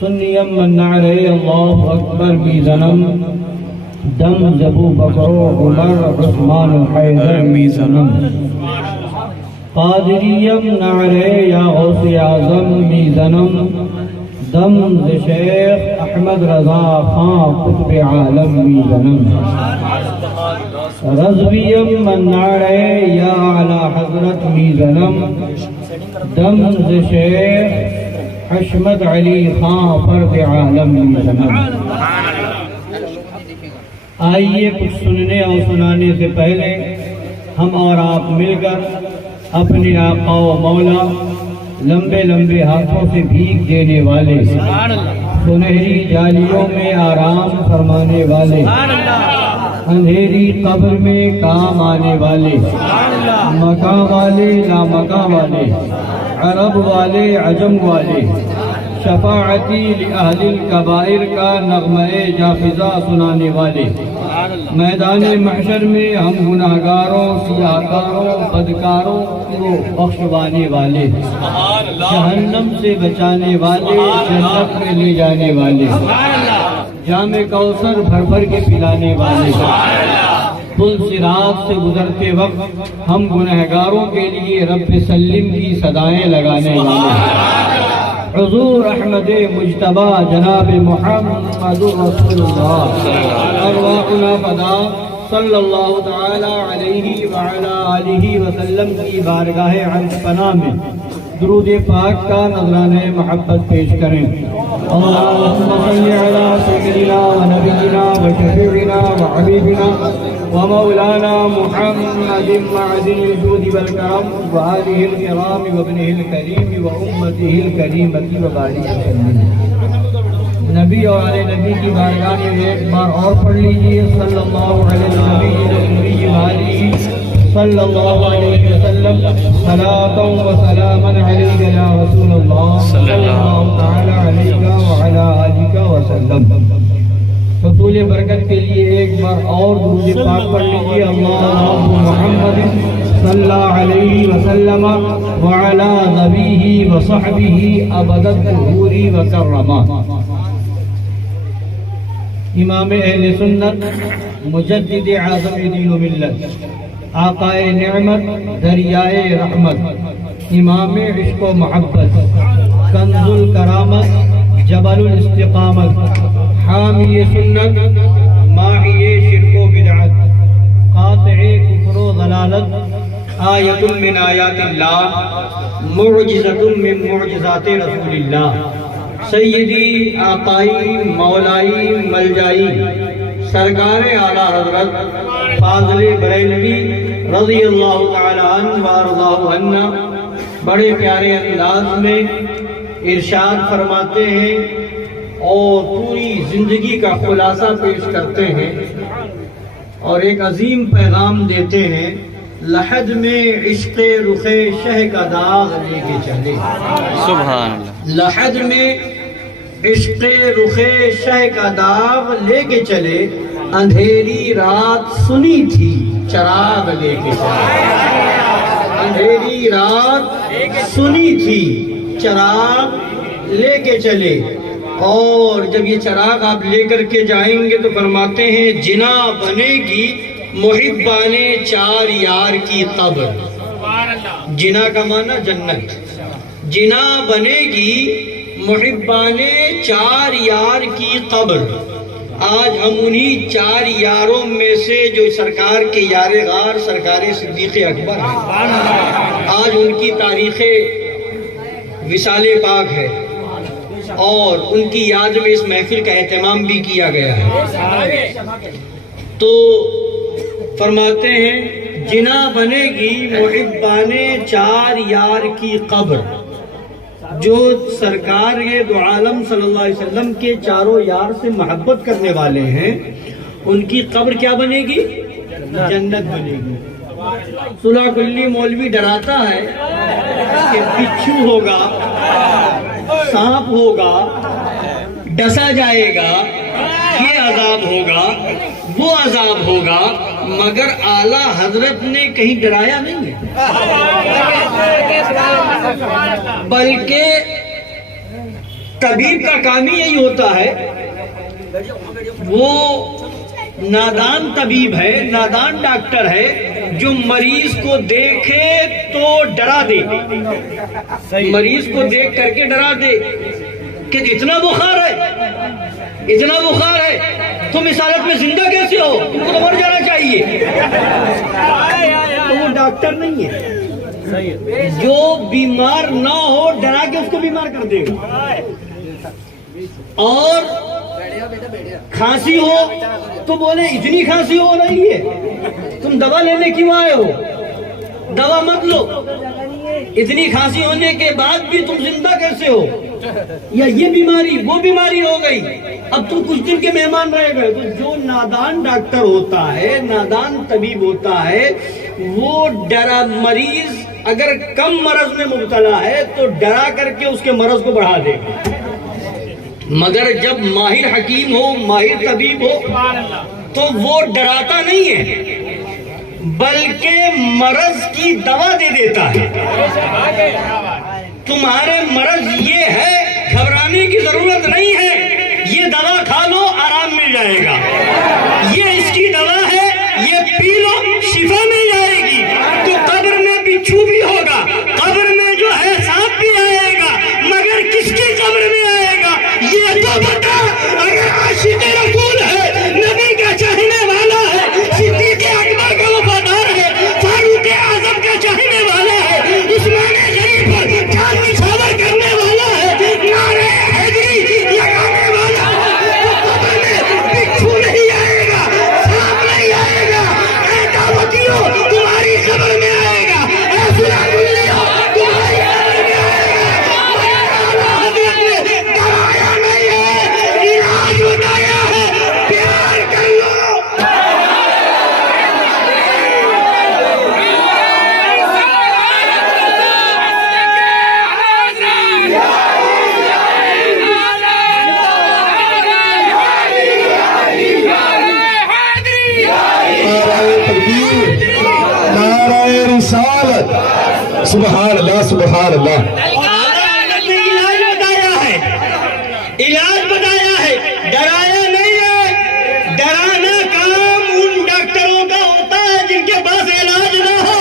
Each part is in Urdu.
سنیم من نعرے اللہ اکبر میزنم دم زبو بکرو عمر عثمان حیدر میزنم قادریم نعرے یا غوث اعظم میزنم دم ز شیخ احمد رضا خان قطب عالم میزنم رضویم من نعرے یا اعلی حضرت میزنم دم ز شیخ حشمت علی خان فرد عالم میزنم۔ آئیے کچھ سننے اور سنانے سے پہلے ہم اور آپ مل کر اپنے آقا و مولا لمبے لمبے ہاتھوں سے بھیگ دینے والے، سنہری جالیوں میں آرام فرمانے والے، اندھیری قبر میں کام آنے والے، مکہ والے لامکہ والے، عرب والے عجم والے، شفاعتی لأہل الکبائر کا نغمہ جافزہ سنانے والے، میدان محشر میں ہم گناہگاروں سیاہکاروں بدکاروں کو بخشوانے والے، جہنم سے بچانے والے، جنت میں لے جانے والے، جام کوثر بھر بھر کے پلانے والے، پل صراط سے گزرتے وقت ہم گنہگاروں کے لیے رب سلم کی صدائیں لگانے والے، حضور احمد مجتبی جناب محمد رسول اللہ ارواحنا فدا صلی اللہ تعالی علیہ وعلا آلہ وسلم کی بارگاہ عرض پناہ میں درود پاک کا نذرانہ محبت پیش کریں۔ اللہم صلی علی سیدنا و نبینا و شفیعنا و حبیبنا و مولانا محمد معدن الجود والکرم و آلہ الکرام و ابنہ الکریم و امتہ الکریمۃ و بارک وسلم۔ نبی اور آل نبی کی بارگاہ میں ایک بار اور پڑھ لیجئے صلی اللہ علیہ وسلم صلی اللہ علیہ وسلم صلاۃ و سلاما علیک یا رسول اللہ صلی اللہ تعالی علیہ وعلی آلہ وسلم۔ حصول برکت کے لیے ایک بار اور درود پاک پڑھ لیجئے، اللہم محمد صلی اللہ علیہ وسلم وعلی نبیہ وصحبہ ابد الظہور وکرما۔ امام اہل سنت مجدد اعظم دین و ملت، آقائے نعمت دریائے رحمت، امام عشق و محبت، کنز الکرامت، جبل الاستقامت، حامی سنت، ماحی شرک و بدعت، قاطع کفر و ضلالت، آیت من آیات اللہ، معجزت من معجزات رسول اللہ، سیدی آقائی مولائی ملجائی سرکار اعلیٰ حضرت فاضل بریلوی رضی اللہ تعالی عنہ وارضاہ عنہ بڑے پیارے انداز میں ارشاد فرماتے ہیں اور پوری زندگی کا خلاصہ پیش کرتے ہیں اور ایک عظیم پیغام دیتے ہیں، لحد میں عشق رخ شہ کا داغ لے کے چلے، سبحان اللہ، لحد میں عشق رخ شہ کا داغ لے کے چلے، اندھیری رات سنی تھی چراغ لے کے چلے، اندھیری رات سنی تھی چراغ لے کے چلے، اور جب یہ چراغ آپ لے کر کے جائیں گے تو فرماتے ہیں جنا بنے گی محبان چار یار کی قبر، جنا کا معنی جنت، جنا بنے گی محبان چار یار کی قبر۔ آج ہم انہی چار یاروں میں سے جو سرکار کے یار غار سرکار صدیق اکبر ہیں، آج ان کی تاریخ وصال پاک ہے اور ان کی یاد میں اس محفل کا اہتمام بھی کیا گیا ہے۔ تو فرماتے ہیں جنا بنے گی محبان چار یار کی قبر، جو سرکار دو عالم صلی اللہ علیہ وسلم کے چاروں یار سے محبت کرنے والے ہیں، ان کی قبر کیا بنے گی؟ جنت بنے گی۔ صلح کلی مولوی ڈراتا ہے کہ بچھو ہوگا، سانپ ہوگا، ڈسا جائے گا، یہ عذاب ہوگا، وہ عذاب ہوگا، مگر اعلیٰ حضرت نے کہیں ڈرایا نہیں ہے، بلکہ طبیب کا کام ہی یہی ہوتا ہے، وہ نادان طبیب ہے، نادان ڈاکٹر ہے جو مریض کو دیکھے تو ڈرا دے، مریض کو دیکھ کر کے ڈرا دے کہ اتنا بخار ہے، اتنا بخار ہے، تم اس حالت میں زندہ کیسے ہو، تم کو تو مر جانا چاہیے۔ تو وہ ڈاکٹر نہیں ہے، جو بیمار نہ ہو ڈرا کے اس کو بیمار کر دے گا۔ اور کھانسی ہو تو بولے اتنی کھانسی ہو رہی ہے، تم دوا لینے کیوں آئے ہو، دوا مت لو، اتنی کھانسی ہونے کے بعد بھی تم زندہ کیسے ہو، یا یہ بیماری وہ بیماری ہو گئی، اب تم کچھ دن کے مہمان رہ گئے۔ تو جو نادان ڈاکٹر ہوتا ہے، نادان طبیب ہوتا ہے، وہ ڈرا، مریض اگر کم مرض میں مبتلا ہے تو ڈرا کر کے اس کے مرض کو بڑھا دے گا، مگر جب ماہر حکیم ہو، ماہر طبیب ہو تو وہ ڈراتا نہیں ہے بلکہ مرض کی دوا دے دیتا ہے۔ تمہارے مرض یہ ہے، گھبرانے کی ضرورت نہیں ہے، یہ دوا کھا لو آرام مل جائے گا، یہ اس کی دوا ہے، یہ پی لو شفا مل جائے گی۔ تو قبر میں بچھو بھی ہوگا، قبر میں جو ہے سانپ بھی آئے گا، مگر کس کی قبر میں آئے گا یہ تو بتا۔ اگر عاشق رسول ہے، نبی کا چاہنے والا ہے، صدیق اکبر کا وفادار ہے، فاروق اعظم کا چاہنے والا ہے، عثمان غنی پر جان نچھاور کرنے والا ہے، نعرہ حیدری لگانے والا ہے، تو قبر میں بچھو نہیں آئے گا، سانپ نہیں آئے گا۔ اے دعوتیوں تمہاری قبر میں آئے گا، اے فلانیوں تمہاری قبر میں آئے گا۔ حضرت نے ڈرایا نہیں ہے، علاج بتایا ہے، پیار کر لو۔ سبحان اللہ سبحان اللہ۔ علاج بتایا ہے، علاج بتایا ہے، ڈرایا نہیں ہے۔ ڈرانا کام ان ڈاکٹروں کا ہوتا ہے جن کے پاس علاج نہ ہو۔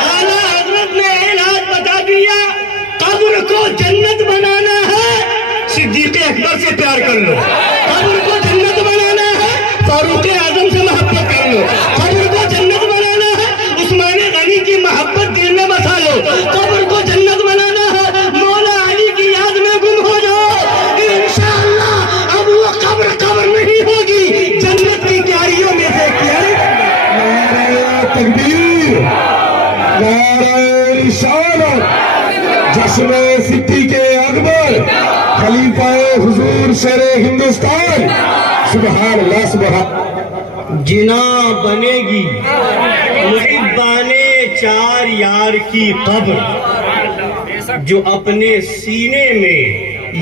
اعلیٰ حضرت نے علاج بتا دیا، قبر کو جنت بنانا ہے، صدیق اکبر سے پیار کر لو۔ قبر کو جنت بنانا ہے، فاروق اعظم سے محبت کر لو۔ قبر کو جنت بنانا ہے، عثمان غنی کی محبت دل میں بسا لو۔ قبر کو جنت بنانا ہے، مولا علی کی یاد میں گم ہو جاؤ، انشاءاللہ اب وہ قبر قبر نہیں ہوگی، جنت کی کیاریوں میں سے کیاری۔ نعرہ تکبیر، نعرہ رسالت، جشن صدیق اکبر، خلیفہ حضور شیر ہندوستان، سبحان اللہ سبحان۔ جنا بنے گی محبان چار یار کی قبر، جو اپنے سینے میں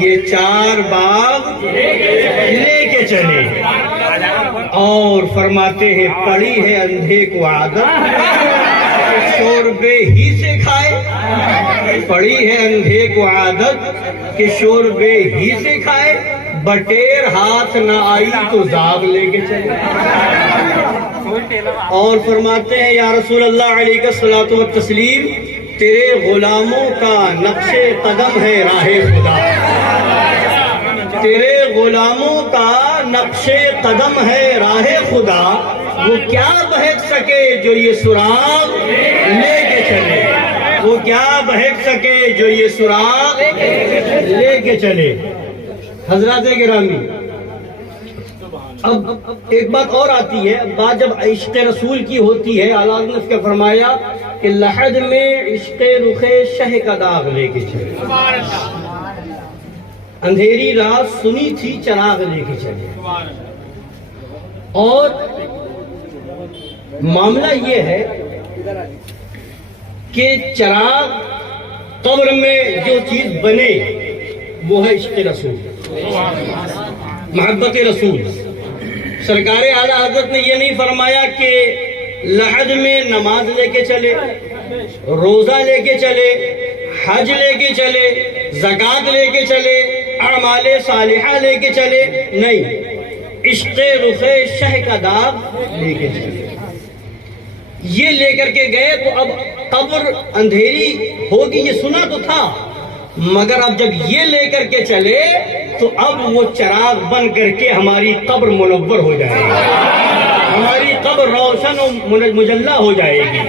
یہ چار باغ لے کے چلے۔ اور فرماتے ہیں پڑی ہے اندھے کو عادت شوربے ہی سے کھائے، پڑی ہے اندھے کو عادت کہ شوربے ہی سے کھائے، بٹیر ہاتھ نہ آئی تو داغ لے کے چلے۔ اور فرماتے ہیں یا رسول اللہ علیہ الصلوۃ والتسلیم، تیرے غلاموں کا نقش قدم ہے راہ خدا، تیرے غلاموں کا نقش قدم ہے راہ خدا، وہ کیا بہک سکے جو یہ سراغ لے کے چلے، وہ کیا بہک سکے جو یہ سراغ لے کے چلے۔ حضرات گرامی، اب ایک بات اور آتی ہے، بات جب عشق رسول کی ہوتی ہے، اعلیٰ نے اس کا فرمایا کہ لحد میں عشق رخ شہ کا داغ لے کے چلے، اندھیری رات سنی تھی چراغ لے کے چلے۔ اور معاملہ یہ ہے کہ چراغ قبر میں جو چیز بنے وہ ہے عشق رسول، محبت رسول۔ سرکار اعلیٰ حضرت نے یہ نہیں فرمایا کہ لحد میں نماز لے کے چلے، روزہ لے کے چلے، حج لے کے چلے، زکوٰۃ لے کے چلے، اعمال صالحہ لے کے چلے، نہیں، عشق رخ شہ کا داغ لے کے چلے. یہ لے کر کے گئے تو اب قبر اندھیری ہوگی یہ سنا تو تھا، مگر اب جب یہ لے کر کے چلے تو اب وہ چراغ بن کر کے ہماری قبر منور ہو جائے گی، ہماری قبر روشن و مجلہ ہو جائے گی.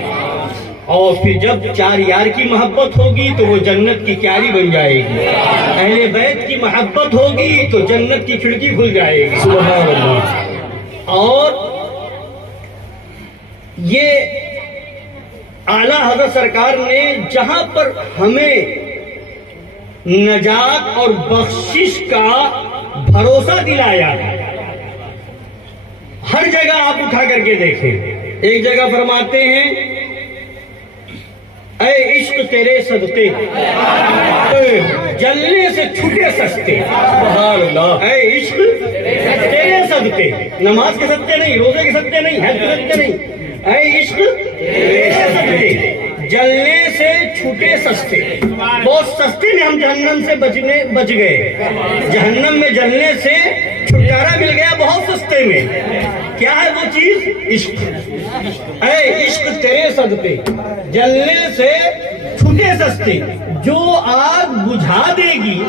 اور پھر جب چار یار کی محبت ہوگی تو وہ جنت کی کیاری بن جائے گی، اہل بیت کی محبت ہوگی تو جنت کی کھڑکی کھل جائے گی. سبحان اللہ. اور یہ اعلیٰ حضرت سرکار نے جہاں پر ہمیں نجات اور بخشش کا بھروسہ دلایا ہے، ہر جگہ آپ اٹھا کر کے دیکھیں. ایک جگہ فرماتے ہیں اے عشق تیرے صدقے جلنے سے چھٹے سستے. سبحان اللہ. اے عشق تیرے صدقے، نماز کے صدقے نہیں، روزے کے صدقے نہیں، حج کے صدقے نہیں، اے عشق تیرے صدقے جلنے سے چھوٹے سستے. بہت سستے میں ہم جہنم سے بچ گئے، جہنم میں جلنے سے چھٹکارا مل گیا بہت سستے میں. کیا ہے وہ چیز؟ عشق. اے عشق تیرے صدقے جلنے سے چھوٹے سستے، جو آگ بجھا دے گی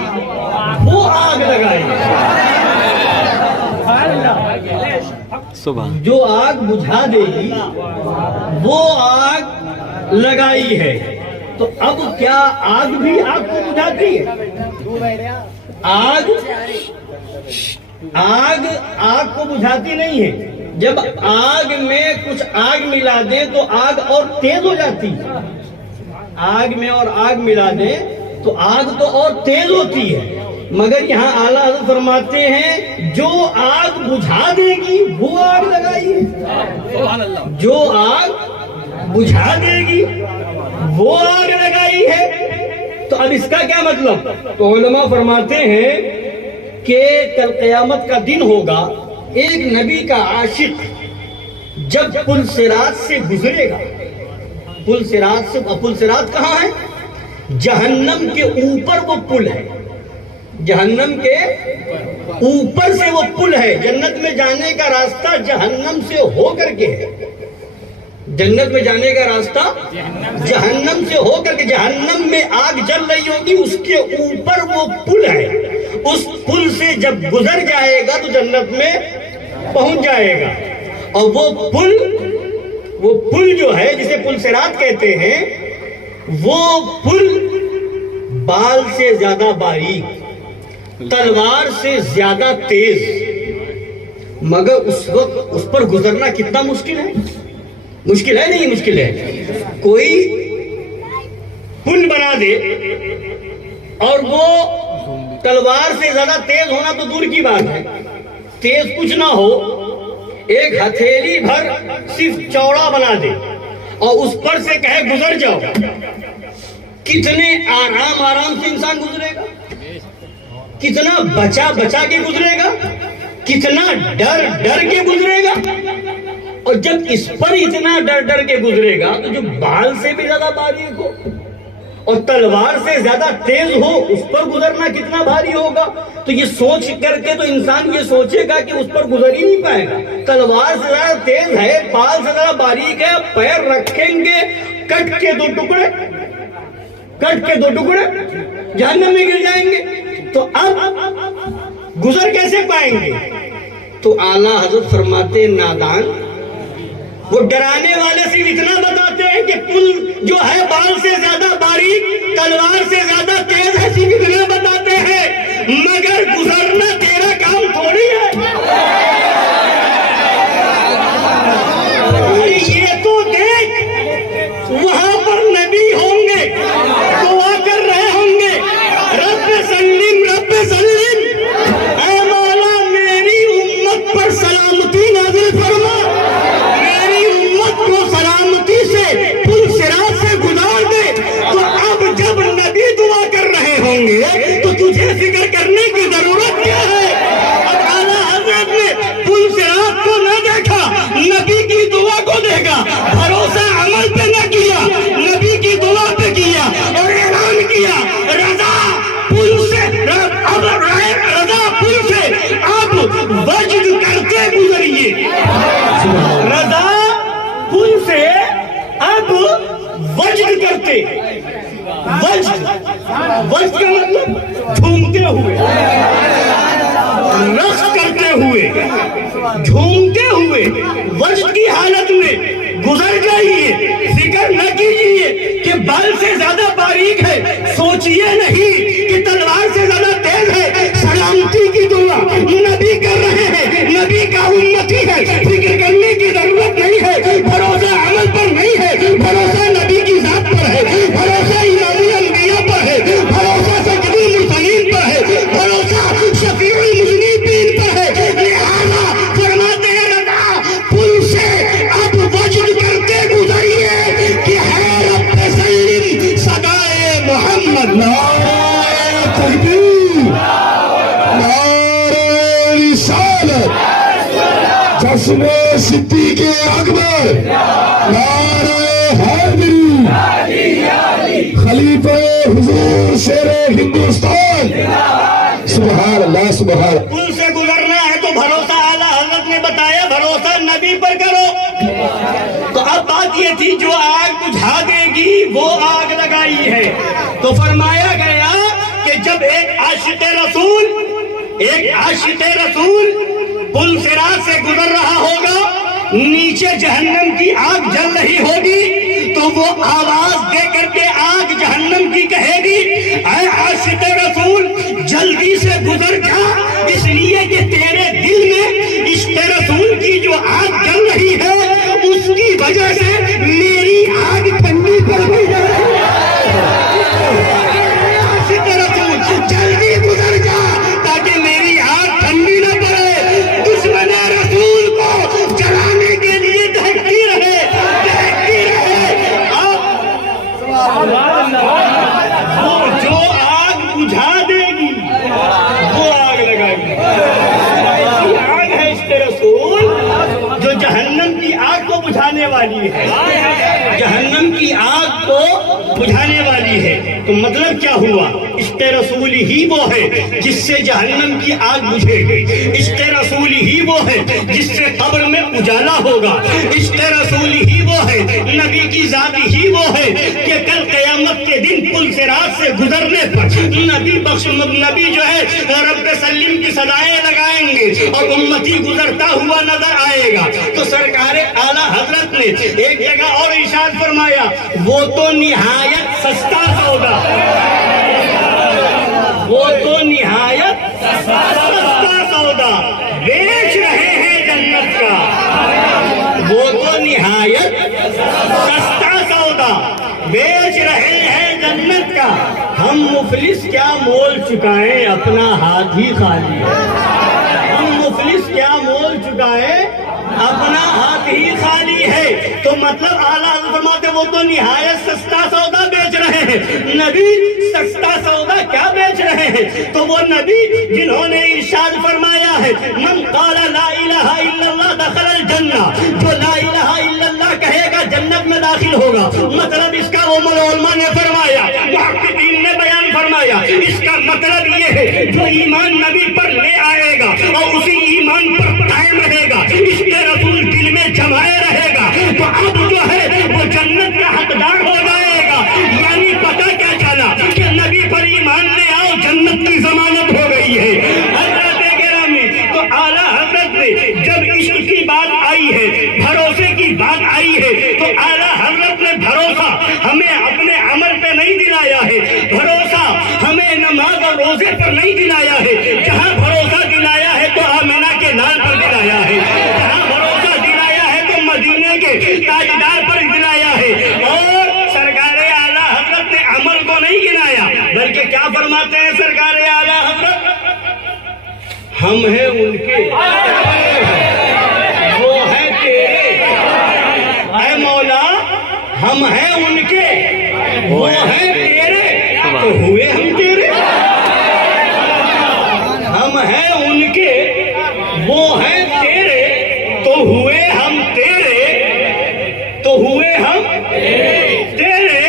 وہ آگ لگائے گی. جو آگ بجھا دے گی وہ آگ لگائی ہے. تو اب کیا آگ بھی آگ کو بجھاتی ہے؟ آگ کو بجھاتی نہیں ہے. جب آگ میں کچھ آگ ملا دیں تو آگ اور تیز ہو جاتی ہے. آگ میں اور آگ ملا دیں تو آگ تو اور تیز ہوتی ہے، مگر یہاں اعلیٰ حضرت فرماتے ہیں جو آگ بجھا دے گی وہ آگ لگائی ہے. جو آگ بجھا دے گی وہ آگ لگائی ہے. تو اب اس کا کیا مطلب؟ تو علماء فرماتے ہیں کہ کل قیامت کا دن ہوگا، ایک نبی کا عاشق جب پل صراط سے گزرے گا، پل صراط کہاں ہے؟ جہنم کے اوپر وہ پل ہے، جہنم کے اوپر سے وہ پل ہے. جنت میں جانے کا راستہ جہنم سے ہو کر کے ہے، جنت میں جانے کا راستہ جہنم سے ہو کر کے، جہنم میں آگ جل رہی ہوگی، اس کے اوپر وہ پل ہے. اس پل سے جب گزر جائے گا تو جنت میں پہنچ جائے گا. اور وہ پل جو ہے جسے پل صراط کہتے ہیں، وہ پل بال سے زیادہ باریک، تلوار سے زیادہ تیز، مگر اس وقت اس پر گزرنا کتنا مشکل ہے. مشکل ہے نہیں؟ مشکل ہے. کوئی پل بنا دے اور وہ تلوار سے زیادہ تیز ہونا تو دور کی بات ہے، تیز کچھ نہ ہو، ایک ہتھیلی بھر صرف چوڑا بنا دے اور اس پر سے کہے گزر جاؤ، کتنے آرام سے انسان گزرے گا، کتنا بچا کے گزرے گا، کتنا ڈر کے گزرے گا. اور جب اس پر اتنا ڈر کے گزرے گا تو جو بال سے بھی زیادہ باریک ہو اور تلوار سے زیادہ تیز ہو، اس پر گزرنا کتنا بھاری ہوگا. تو یہ سوچ کر کے تو انسان یہ سوچے گا کہ اس پر گزر ہی نہیں پائے گا. تلوار سے زیادہ تیز ہے، بال سے زیادہ باریک ہے، پیر رکھیں گے کٹ کے دو ٹکڑے جہنم میں گر جائیں گے. تو اب گزر کیسے پائیں گے؟ تو اعلیٰ حضرت فرماتے نادان، وہ ڈرانے والے صرف اتنا بتاتے ہیں کہ پل جو ہے بال سے زیادہ باریک، تلوار سے زیادہ تیز ہے، صرف اتنا بتاتے ہیں، مگر گزرنا تیرا کام تھوڑی ہے. یہ تو دیکھ وہاں پر نبی ہوں گے، دعا کر رہے ہوں گے، رب سلم اے مولا میری امت پر سلامتی نازل فرما، سلامتی سے پل صراط سے گزار دے. تو اب جب نبی دعا کر رہے ہوں گے تو تجھے فکر کرنے کی ضرورت کیا ہے؟ اب اعلیٰ حضرت نے پل صراط کو نہ دیکھا، نبی کی دعا کو دیکھا، بھروسہ عمل پہ نہ کیا، نبی کی دعا پہ کیا اور اعلان کیا رضا پل سے اب رضا پل سے اب وجد کرتے گزریے، رضا پل سے اب وجد کرتے، وجد کا مطلب جھومتے ہوئے، رقص کرتے ہوئے، جھومتے ہوئے وجد کی حالت میں گزر جائیے۔ فکر نہ کیجیے کہ بال سے زیادہ باریک ہے، سوچئے نہیں کہ تلوار سے زیادہ تیز ہے۔ سلامتی کی دعا نبی کر رہے ہیں، نبی کا امتی ہے، فکر کرنے کی ضرورت نہیں ہے۔ بھروسہ عمل پر نہیں ہے، بھروسہ نبی کی ذات پر ہے، بھروسہ امام الانبیاء پر ہے، بھروسہ سیدی المرسلین پر ہے، بھروسہ شفیع المذنبین پر ہے۔ لہذا فرماتے ہیں رضا پل سے اب وجد کرتے گزریے کہ ہے رب سلم صدائے محمد۔ نعرہ تکبیر، نعرہ رسالت، جشن صدیق اکبر، نعرہ حیدری، خلیفہ حضور شیر ہندوستان۔ سبحان اللہ، سبحان اللہ۔ پل سے گزرنا ہے تو بھروسہ اعلیٰ حضرت نے بتایا بھروسہ نبی پر کرو۔ تو اب بات یہ تھی جو آگ بجھا دے گی وہ آگ لگائی ہے، تو فرمایا گیا کہ جب ایک عاشق رسول پل صراط سے گزر رہا ہوگا، نیچے جہنم کی آگ جل رہی ہوگی، تو وہ آواز دے کر کے آگ جہنم کی کہے گی اے عاشق رسول جلدی سے گزر جا، اس لیے کہ تیرے دل میں عشق رسول کی جو آگ جل رہی ہے اس کی وجہ سے میری آگ ٹھنڈی پڑ گئی ہے۔ عاشق رسول جلدی گزر جا تاکہ میری آگ ٹھنڈی نہ پڑے، دشمن رسول کو جلانے کے لیے دہکتی رہے، دہکتی رہے۔ وہ جو آگ بجھا دے گی وہ آگ لگائے گی۔ آگ ہے عشق رسول جو جہنم کی آگ کو بجھانے والی ہے، جہنم کی آگ کو بجھانے والی ہے۔ تو مطلب کیا ہوا؟ عشق رسول ہی وہ ہے جس سے جہنم کی آگ بجھے گی، عشق رسول ہی وہ ہے جس سے قبر میں اجالا ہوگا، عشق رسول ہی وہ ہے، نبی کی ذات ہی وہ ہے کہ کل قیامت کے دن پل صراط سے گزرنے پر نبی جو ہے رب سلیم کی صدائیں لگائیں گے اور امتی گزرتا ہوا نظر آئے گا۔ تو سرکار اعلیٰ حضرت نے ایک جگہ اور ارشاد فرمایا وہ تو نہایت سستا سودا، وہ تو نہایت سستا سودا بیچ رہے ہیں جنت کا، وہ تو نہایت سستا سودا بیچ رہے ہیں جنت کا۔ ہم مفلس کیا مول چکائیں اپنا ہاتھ ہی خالی ہے، ہم مفلس کیا مول چکائیں اپنا ہاتھ ہی خالی ہے۔ تو مطلب اعلیٰ حضرت فرماتے وہ تو نہایت سستا سودا بیچ رہے ہیں۔ نبی سستا سودا کیا بیچ رہے ہیں؟ تو وہ نبی جنہوں نے ارشاد فرمایا ہے من قال لا الہ الا اللہ دخل الجنہ، جو لا الہ الا اللہ کہے گا جنت میں داخل ہوگا۔ مطلب اس کا وہ علماء نے فرمایا، محققین نے بیان فرمایا، اس کا مطلب یہ ہے جو ایمان نبی پر لے آئے گا اور اسی ایمان پر قائم رہے گا، اس کے رسول دل میں جمائے رہے گا، تو اب جو ہے وہ جنت کا حقدار ہو جائے گا۔ یعنی پتہ کیا چلا کہ نبی پر ایمان لے آؤ جنت کی ضمانت ہو گئی ہے۔ حضرت گرامی، تو اعلیٰ حضرت نے جب عشق کی بات آئی ہے، بھروسے کی بات آئی ہے، تو اعلیٰ حضرت نے بھروسہ ہمیں اپنے عمل پہ نہیں دلایا ہے، بھروسہ ہمیں نماز اور روزے پر نہیں دلایا ہے، جہاں بھروسہ دلایا ہے تو آمنہ کے لال پر دلایا ہے، جہاں بھروسہ دلایا ہے تو مدینے کے تاجدار پر دلایا ہے۔ اور سرکار اعلیٰ حضرت نے عمل کو نہیں گنایا، بلکہ کیا فرماتے ہیں سرکار اعلیٰ حضرت؟ ہم ہیں ان کے، وہ ہے تیرے، اے مولا ہم ہیں ان کے، وہ ہیں تیرے، تو ہوئے ہم تیرے۔ ہم ہیں ان کے، وہ ہیں تیرے، تو ہوئے ہم تیرے، تو ہوئے ہم تیرے۔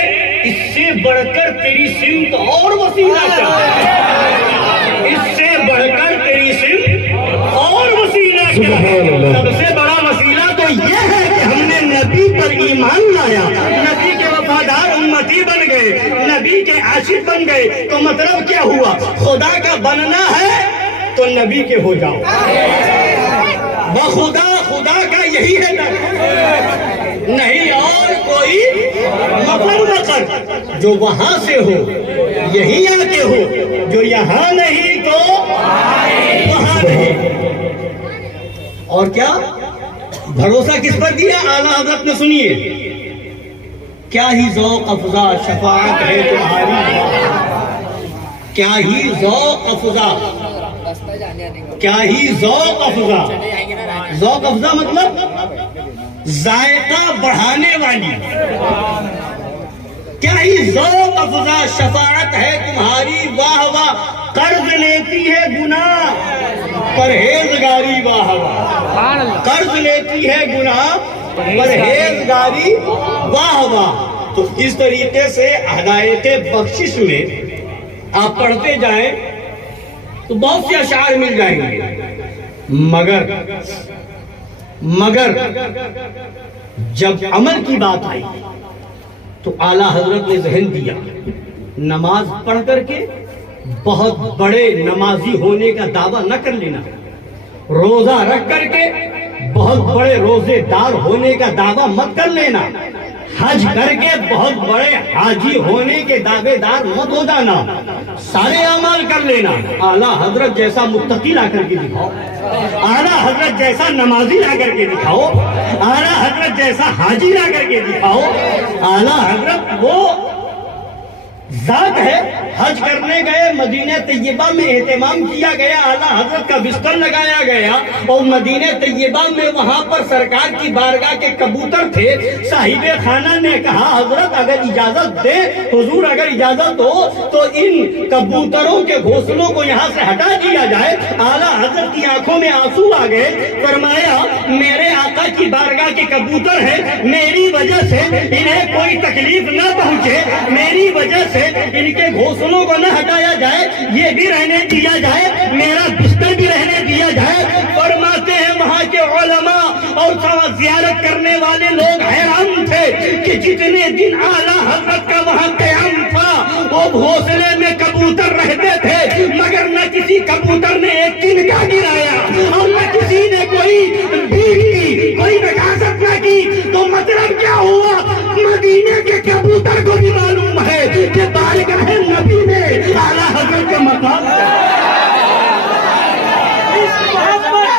اس سے بڑھ کر تیری سمت اور وسیلہ کیا ہے، اس سبحان اللہ۔ سب سے بڑا وسیلہ تو یہ ہے کہ ہم نے نبی پر ایمان لایا، نبی کے وفادار امتی بن گئے، نبی کے عاشق بن گئے، تو مطلب کیا ہوا؟ خدا کا بننا ہے تو نبی کے ہو جاؤ، بخدا خدا کا یہی ہے نہیں اور کوئی مقر، جو وہاں سے ہو یہی آ کے ہو، جو یہاں نہیں تو وہاں نہیں۔ اور کیا بھروسہ کس پر دیا؟ اعلیٰ حضرت نے، سنیے، کیا ہی ذوق افزا شفاعت ہے تمہاری، کیا ہی ذوق افزا، کیا ہی ذوق افزا، ذوق افزا مطلب ذائقہ بڑھانے والی، کیا ہی ذوق افزا شفاعت ہے تمہاری، واہ واہ قرض لیتی ہے گناہ پرہیزگاری، واہ واہ قرض لیتی ہے گناہ پرہیزگاری، واہ واہ۔ تو اس طریقے سے ہدایت بخشش میں آپ پڑھتے جائیں تو بہت سے اشعار مل جائیں گے، مگر جب عمل کی بات آئی تو اعلیٰ حضرت نے ذہن دیا، نماز پڑھ کر کے بہت بڑے نمازی ہونے کا دعویٰ نہ کر لینا، روزہ رکھ کر کے بہت بڑے روزے دار ہونے کا دعویٰ مت کر لینا، حج کر کے بہت بڑے حاجی ہونے کے دعوے دار مت ہو جانا، سارے اعمال کر لینا، اعلیٰ حضرت جیسا متقی لا کر کے دکھاؤ، اعلیٰ حضرت جیسا نمازی لا کر کے دکھاؤ، اعلیٰ حضرت جیسا حاجی لا کر کے دکھاؤ۔ اعلیٰ حضرت وہ ذات ہے، حج کرنے گئے، مدینہ طیبہ میں اہتمام کیا گیا، اعلیٰ حضرت کا بستر لگایا گیا، اور مدینہ طیبہ میں وہاں پر سرکار کی بارگاہ کے کبوتر تھے، صاحب خانہ نے کہا حضرت اگر اجازت دے، حضور اگر اجازت ہو تو ان کبوتروں کے گھونسلوں کو یہاں سے ہٹا دیا جائے۔ اعلیٰ حضرت کی آنکھوں میں آنسو آ گئے، فرمایا میرے آقا کی بارگاہ کے کبوتر ہیں، میری وجہ سے انہیں کوئی تکلیف نہ پہنچے، میری وجہ سے ان کے گھونسلوں کو نہ ہٹایا جائے، یہ بھی رہنے دیا جائے، میرا بستر بھی رہنے دیا جائے۔ فرماتے ہیں وہاں کے علماء اور زیارت کرنے والے لوگ حیران تھے کہ جتنے دن اعلیٰ حضرت کا وہاں قیام تھا وہ گھونسلے میں کبوتر رہتے تھے، مگر نہ کسی کبوتر نے ایک تنکا گرایا اور نہ کسی نے کوئی بھیک کی، کوئی نجاست نہ کی۔ تو مطلب کیا ہوا؟ مدینے کے کبوتر کو بھی معلوم ہے کہ بارگاہ نبی میں اعلیٰ حضرت کا مقام،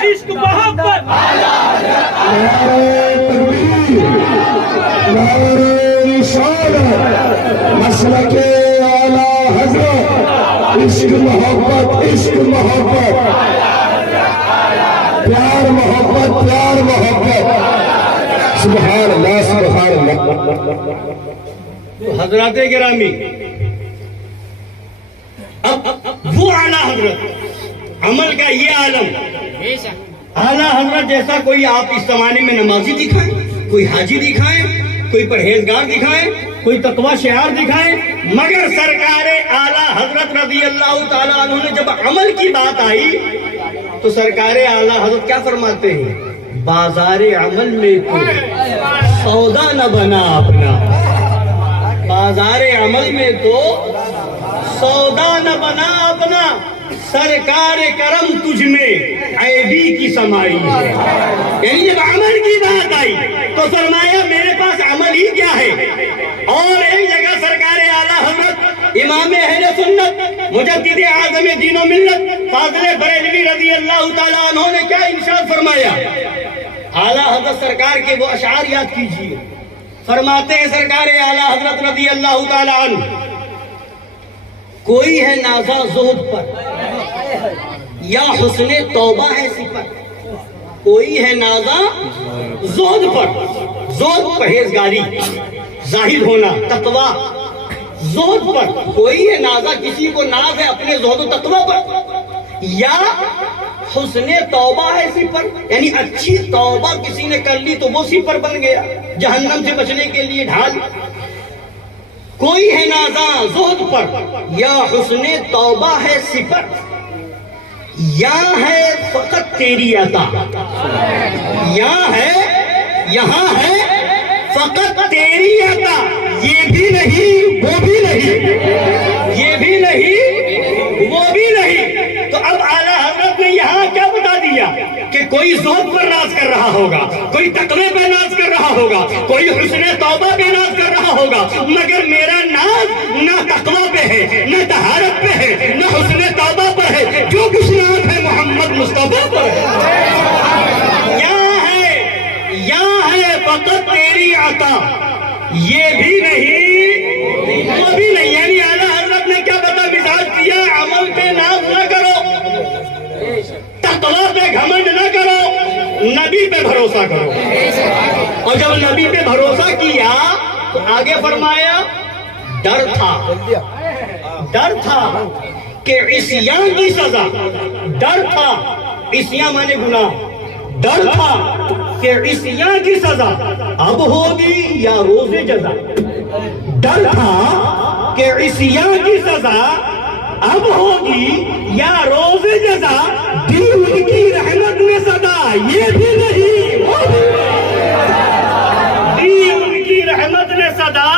عشق محبت، نعرہ تکبیر، نعرہ رسالت، مسلک اعلیٰ حضرت، عشق محبت، عشق محبت، پیار محبت، پیار محبت، سبحان اللہ، سبحان اللہ۔ حضرات گرامی، اب وہ اعلیٰ حضرت، عمل کا یہ عالم، اعلیٰ حضرت جیسا کوئی آپ اس زمانے میں نمازی دکھائیں، کوئی حاجی دکھائیں، کوئی پرہیزگار دکھائیں، کوئی تقوی شعار دکھائیں، مگر سرکار اعلیٰ حضرت رضی اللہ تعالیٰ عنہ نے جب عمل کی بات آئی تو سرکار اعلیٰ حضرت کیا فرماتے ہیں؟ بازار عمل میں تو سودا نہ بنا اپنا، بازار عمل میں تو سودا نہ بنا اپنا، سرکار کرم تجھ میں عیبی کی سمائی ہے۔ یعنی جب عمل کی بات آئی تو فرمایا میرے پاس عمل ہی کیا ہے۔ اور ایک جگہ سرکار اعلیٰ حضرت امام اہل سنت مجدد اعظم دین و ملت فاضل بریلوی رضی اللہ تعالیٰ عنہ نے کیا ارشاد فرمایا؟ اعلیٰ حضرت سرکار کے وہ اشعار یاد کیجیے، فرماتے ہیں سرکار اعلیٰ حضرت رضی اللہ تعالیٰ عنہ، کوئی ہے نازا زہد پر یا حسن توبہ ہے صفت، کوئی ہے نازا زہد پر، زہد پرہیزگاری، زاہد ہونا، تقوی، زہد پر کوئی ہے نازا، کسی کو ناز ہے اپنے زہد و تقوی پر، یا حسن توبہ ہے صفر، یعنی اچھی توبہ کسی نے کر لی تو وہ صفر بن گیا جہنم سے بچنے کے لیے ڈھال۔ کوئی ہے نازاں زہد پر یا حسن توبہ ہے صفر، یا ہے فقط تیری عطا، یا ہے یہاں ہے فقط تیری عطا، یہ بھی نہیں وہ بھی نہیں، یہ بھی نہیں وہ بھی نہیں۔ تو اب اعلیٰ حضرت نے یہاں کیا بتا دیا کہ کوئی ذوق پر ناز کر رہا ہوگا، کوئی تقوی پہ ناز کر رہا ہوگا، کوئی حسن توبہ پہ ناز کر رہا ہوگا، مگر میرا ناز نہ تقوی پہ ہے، نہ طہارت پہ ہے، نہ حسن توبہ پر ہے، جو کچھ ناز ہے محمد مصطفیٰ پر ہے۔ یا ہے فقط تیری عطا، یہ بھی نہیں وہ بھی نہیں۔ یعنی اعلیٰ حضرت نے کیا بتا مزاج دیا، عمل پہ ناز نہ کرو، تقوی پہ گھمنڈ نہ کرو، نبی پہ بھروسہ کرو۔ اور جب نبی پہ بھروسہ کیا تو آگے فرمایا ڈر تھا کہ عصیان کی سزا، ڈر تھا، عصیان مانے گناہ، ڈر تھا کہ عصیان کی سزا اب ہوگی یا روز جزا، ڈر تھا کہ عصیان کی سزا اب ہوگی یا روز جزا، دی ان کی رحمت میں صدا، یہ بھی نہیں وہ بھی نہیں، دی ان کی رحمت میں صدا،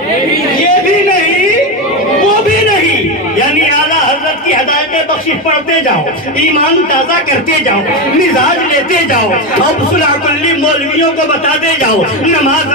یہ بھی نہیں وہ بھی نہیں۔ یعنی اعلیٰ حضرت کی ہدایتیں بخشش پڑھتے جاؤ، ایمان تازہ کرتے جاؤ، مزاج لیتے جاؤ، اور صلاح کلی مولویوں کو بتاتے جاؤ، نماز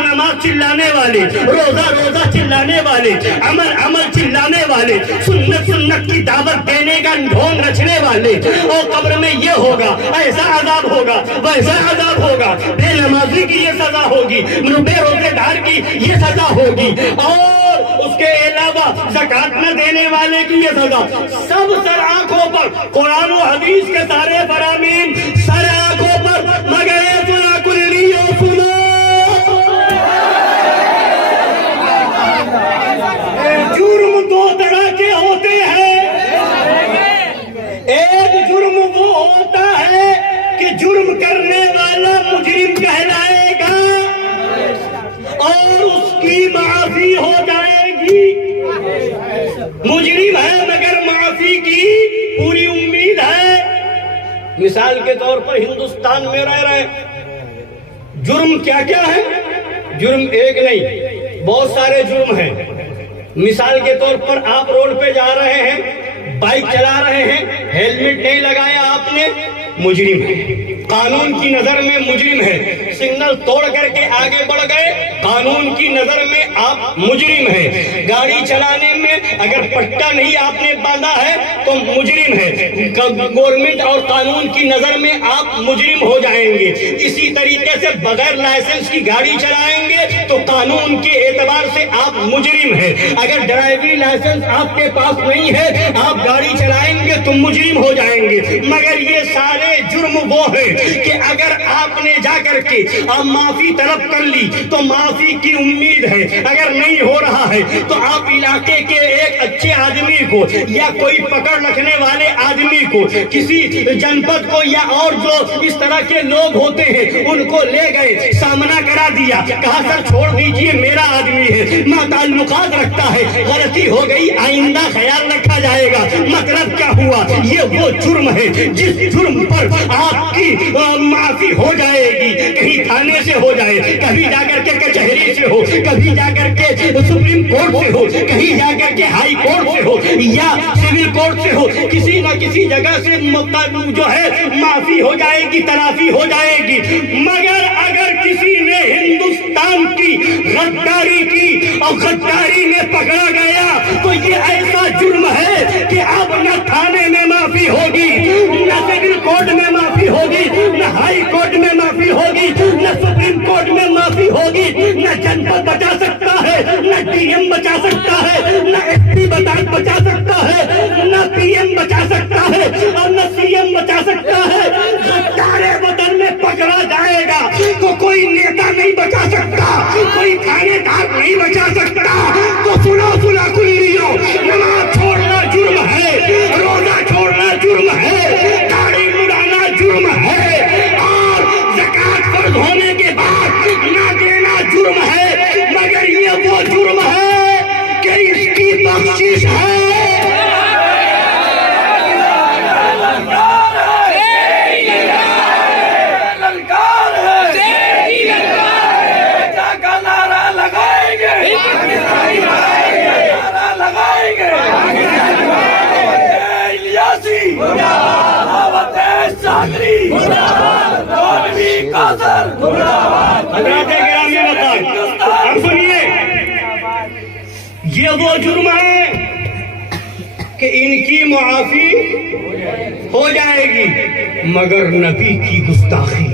چلانے والے، روزہ چلانے والے، عمل چلانے والے، سنت کی دعوت دینے کا ڈھونگ رچنے والے، اور قبر میں یہ ہوگا، ایسا عذاب ہوگا، ویسا عذاب ہوگا، بے نمازی کی یہ سزا ہوگی، بے روزے دار کی یہ سزا ہوگی، اور اس کے علاوہ زکات نہ دینے والے کی یہ سزا، سب سر آنکھوں پر، قرآن و حدیث کے سارے فرامین سر آنکھوں پر، مگر سنا کلی سنو، جرم دو طرح کے ہوتے ہیں، ایک جرم وہ ہوتا ہے کہ جرم کرنے والا مجرم کہلائے گا اور اس کی معافی ہو جائے گی، مجرم ہے مگر معافی کی پوری امید ہے۔ مثال کے طور پر ہندوستان میں رہ رہے، جرم کیا کیا ہے؟ جرم ایک نہیں، بہت سارے جرم ہیں۔ مثال کے طور پر آپ روڈ پہ جا رہے ہیں، بائک چلا رہے ہیں، ہیلمٹ نہیں لگایا آپ نے، مجرم ہے، قانون کی نظر میں مجرم ہے، سگنل توڑ کر کے آگے بڑھ گئے، قانون کی نظر میں آپ مجرم ہیں، گاڑی چلانے میں اگر پٹا نہیں آپ نے باندھا ہے تو مجرم ہے، گورنمنٹ اور قانون کی نظر میں آپ مجرم ہو جائیں گے۔ اسی طریقے سے بغیر لائسنس کی گاڑی چلائیں گے تو قانون کے اعتبار سے آپ مجرم ہیں، اگر ڈرائیوری لائسنس آپ کے پاس نہیں ہے آپ گاڑی چلائیں گے تو مجرم ہو جائیں گے۔ مگر یہ سارے جرم وہ ہیں کہ اگر آپ نے جا کر کے آپ معافی طلب کر لی تو معافی کی امید ہے، اگر نہیں ہو رہا ہے تو آپ علاقے کے ایک اچھے آدمی کو یا کوئی پکڑ رکھنے والے آدمی کو، کسی جنپد کو یا اور جو اس طرح کے لوگ ہوتے ہیں ان کو لے گئے، سامنا کرا دیا، کہا سر چھوڑ دیجئے میرا آدمی ہے، ماں تعلقات رکھتا ہے، غلطی ہو گئی آئندہ خیال رکھا جائے گا۔ مطلب کیا ہوا؟ یہ وہ جرم ہے جس جرم پر آپ کی معافی ہو جائے گی، کہیں تھانے سے ہو جائے، کبھی جا کر کے کچہری سے ہو، کبھی جا کر کے سپریم کورٹ سے ہو، کہیں جا کر کے ہائی کورٹ سے ہو یا سول کورٹ سے ہو، کسی نہ کسی جگہ سے جو ہے معافی ہو جائے گی، تلافی ہو جائے گی۔ مگر اگر کسی نے ہندوستان کی غداری کی اور غداری میں پکڑا گیا تو یہ ایسا جرم ہے کہ اب نہ تھانے میں معافی ہوگی، نہ سول کورٹ میں معافی ہوگی، نہ ہائی کورٹ میں معافی ہوگی، نہ سپریم کورٹ میں معافی ہوگی، نہ جنپد بچا سکتا ہے، نہ ڈی ایم بچا سکتا ہے، نہ ایس پی بچا سکتا ہے، نہ پی ایم بچا سکتا ہے اور نہ سی ایم بچا سکتا ہے۔ غدارے وطن میں پکڑا جائے گا تو کوئی نیتا نہیں بچا سکتا، کوئی تھانے دار نہیں بچا سکتا۔ تو سنو کلیوں، نماز چھوڑنا جرم ہے، روزہ چھوڑنا جرم ہے، داڑھی مڈانا جرم ہے، اور زکات فرض ہونے کے بعد نہ دینا جرم ہے، مگر یہ وہ جرم ہے کہ اس کی بخشش ہے۔ حضرات گرامی مقام، اب سنیے، یہ وہ جرم ہے کہ ان کی معافی ہو جائے گی، مگر نبی کی گستاخی،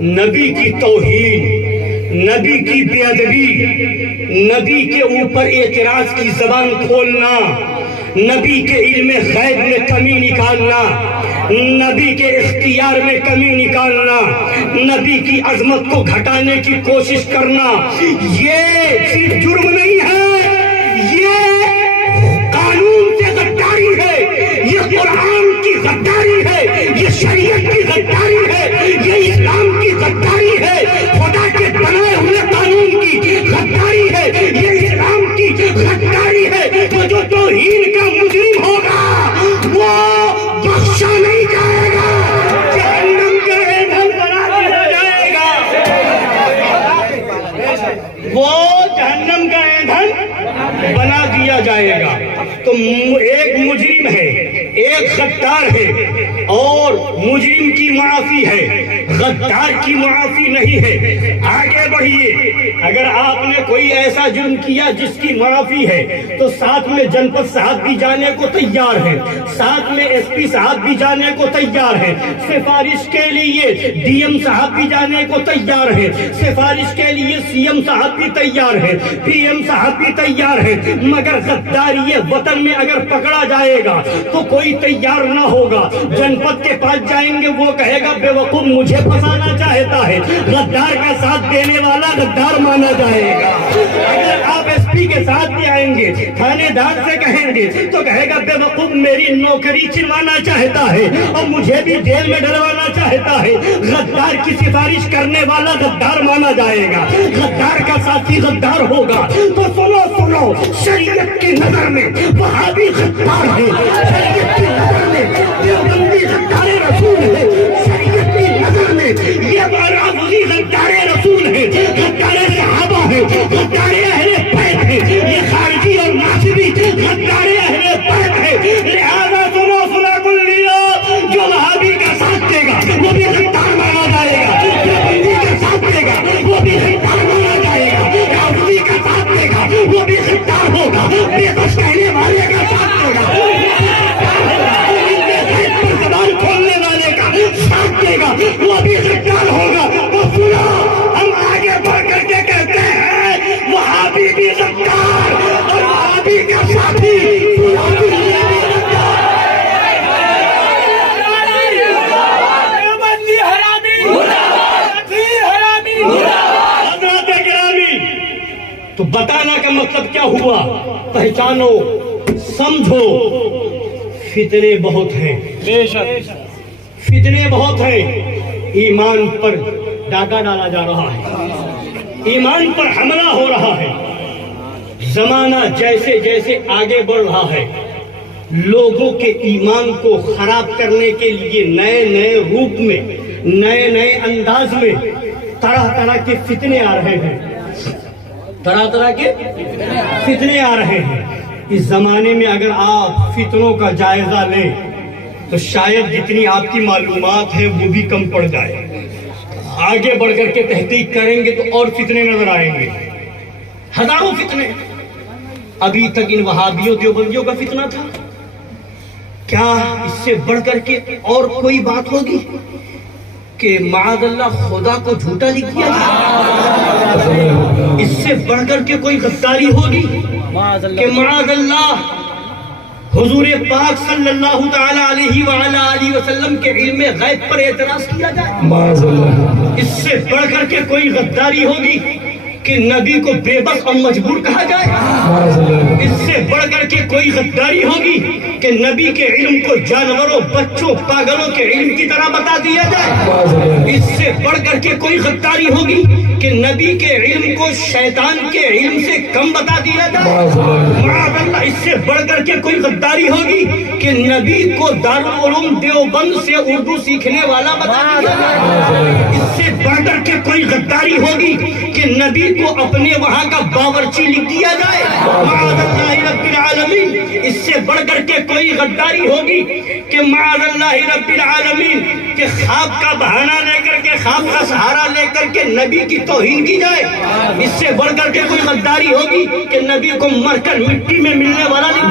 نبی کی توہین، نبی کی بے ادبی، نبی کے اوپر اعتراض کی زبان کھولنا، نبی کے علم غیب میں کمی نکالنا، نبی کے اختیار میں کمی نکالنا، نبی کی عظمت کو گھٹانے کی کوشش کرنا، یہ صرف جرم نہیں ہے، یہ قانون سے غداری ہے، یہ قرآن کی غداری ہے، یہ شریعت کی غداری ہے، یہ اسلام کی غداری ہے، خدا کے بنائے ہوئے قانون کی غداری ہے، یہ اسلام کی غداری ہے۔ تو جو توہین کا مجرم ہوگا وہ بخشا نہیں جائے گا، جہنم کا ایندھن بنا دیا جائے گا، وہ جہنم کا ایندھن بنا دیا جائے گا۔ تو ایک مجرم ہے، ایک غدار ہے، اور مجرم کی معافی ہے، غدار کی معافی نہیں ہے۔ آگے بڑھیے، اگر آپ نے کوئی ایسا جرم کیا جس کی معافی ہے تو ساتھ میں جنپد صاحب بھی جانے کو تیار ہے، ساتھ میں ایس پی صاحب بھی جانے کو تیار ہے، سفارش کے لیے ڈی ایم صاحب بھی جانے کو تیار ہے، سفارش کے لیے سی ایم صاحب بھی تیار ہے، پی ایم صاحب بھی تیار ہے، مگر غداری وطن میں اگر پکڑا جائے گا تو کوئی تیار نہ ہوگا۔ جنپد کے پاس جائیں گے، وہ کہے گا بے وقوف مجھے پھنسانا چاہتا ہے، غدار کا ساتھ دینے والا غدار مانا جائے گا۔ اگر آپ ایس پی کے ساتھ بھی آئیں گے، تھانے دار سے کہیں گے تو کہے گا بے وقوف میری نوکری چھنوانا چاہتا ہے اور مجھے بھی جیل میں ڈلوانا چاہتا ہے، غدار کی سفارش کرنے والا غدار مانا جائے گا، غدار کا ساتھی غدار ہوگا۔ تو سنو، شریعت کی نظر میں وہابی غدار ہے، شریعت کی نظر میں دیوبندی غدار رسول ہے، شریعت کی نظر میں یہ بارہوی غدار رسول ہے، غدار صحابہ ہے، غدار اہل بیت ہے، یہ خارجی اور ناصبی غدار اہل بیت ہے۔ لہذا سنو کل لیا، جو وہابی کا ساتھ دے گا وہ بھی غدار مانا جائے گا، دیوبندی کا ساتھ دے گا وہ بھی غدار مانا جائے گا، راوی کا ساتھ دے گا وہ بھی غدار ہوگا، بے بس کہنے والے کا ساتھ دے گا زبان کھولنے والے کا ساتھ دے گا وہ بھی غدار ہوگا۔ تو سنا، ہم آگے بڑھ کر کے کہتے ہیں وہابی بھی غدار اور وہابی کا ساتھی وہابی بھی غدار۔ حضرات گرامی، تو بتانا کا مطلب کیا ہوا؟ پہچانو، سمجھو، فتنے بہت ہیں، فتنے بہت ہیں، ایمان پر ڈاکہ ڈالا جا رہا ہے، ایمان پر حملہ ہو رہا ہے۔ زمانہ جیسے جیسے آگے بڑھ رہا ہے، لوگوں کے ایمان کو خراب کرنے کے لیے نئے نئے روپ میں، نئے نئے انداز میں طرح طرح کے فتنے آ رہے ہیں، طرح طرح کے فتنے آ رہے ہیں۔ اس زمانے میں اگر آپ فتنوں کا جائزہ لیں تو شاید جتنی آپ کی معلومات ہیں وہ بھی کم پڑ جائے۔ آگے بڑھ کر کے تحقیق کریں گے تو اور فتنے نظر آئیں گے، ہزاروں فتنے۔ ابھی تک ان وہابیوں دیوبندیوں کا فتنہ تھا، کیا اس سے بڑھ کر کے اور کوئی بات ہوگی کہ معاذ اللہ خدا کو جھوٹا لکھ دیا جائے؟ اس سے بڑھ کر کے کوئی غداری ہوگی کہ معاذ اللہ حضور پاک صلی اللہ تعالی علیہ وعلا آلہ وسلم کے علم غیب پر اعتراض کیا جائے؟ اس سے بڑھ کر کے کوئی غداری ہوگی کہ نبی کو بے بس اور مجبور کہا جائے؟ اس سے بڑھ کر کے کوئی غداری ہوگی کہ نبی کے علم کو جانوروں، بچوں، پاگلوں کے علم کی طرح بتا دیا جائے؟ اس سے بڑھ کر کے کوئی غداری ہوگی کہ نبی کے علم کو شیطان کے علم سے کم بتا دیا جائے؟ معاذ اللہ، اس سے بڑھ کر کے کوئی غداری ہوگی کہ نبی کو دارالعلوم دیوبند سے اردو سیکھنے والا بتا دیا جائے؟ اس سے بڑھ کر کے کوئی غداری ہوگی کہ نبی کو اپنے وہاں کا باورچی لکھ دیا جائے؟ معاذ اللہ رب العالمین اس سے بڑھ کر کے کوئی غداری ہوگی کہ معاذ اللہ رب العالمین کہ خواب کا بہانہ لے کر کے خواب کا سہارا لے کر کے نبی کی توہین کی جائے؟ اس سے بڑھ کر کے کوئی غداری ہوگی کہ نبی کو مر کر مٹی میں ملنے والا نہیں؟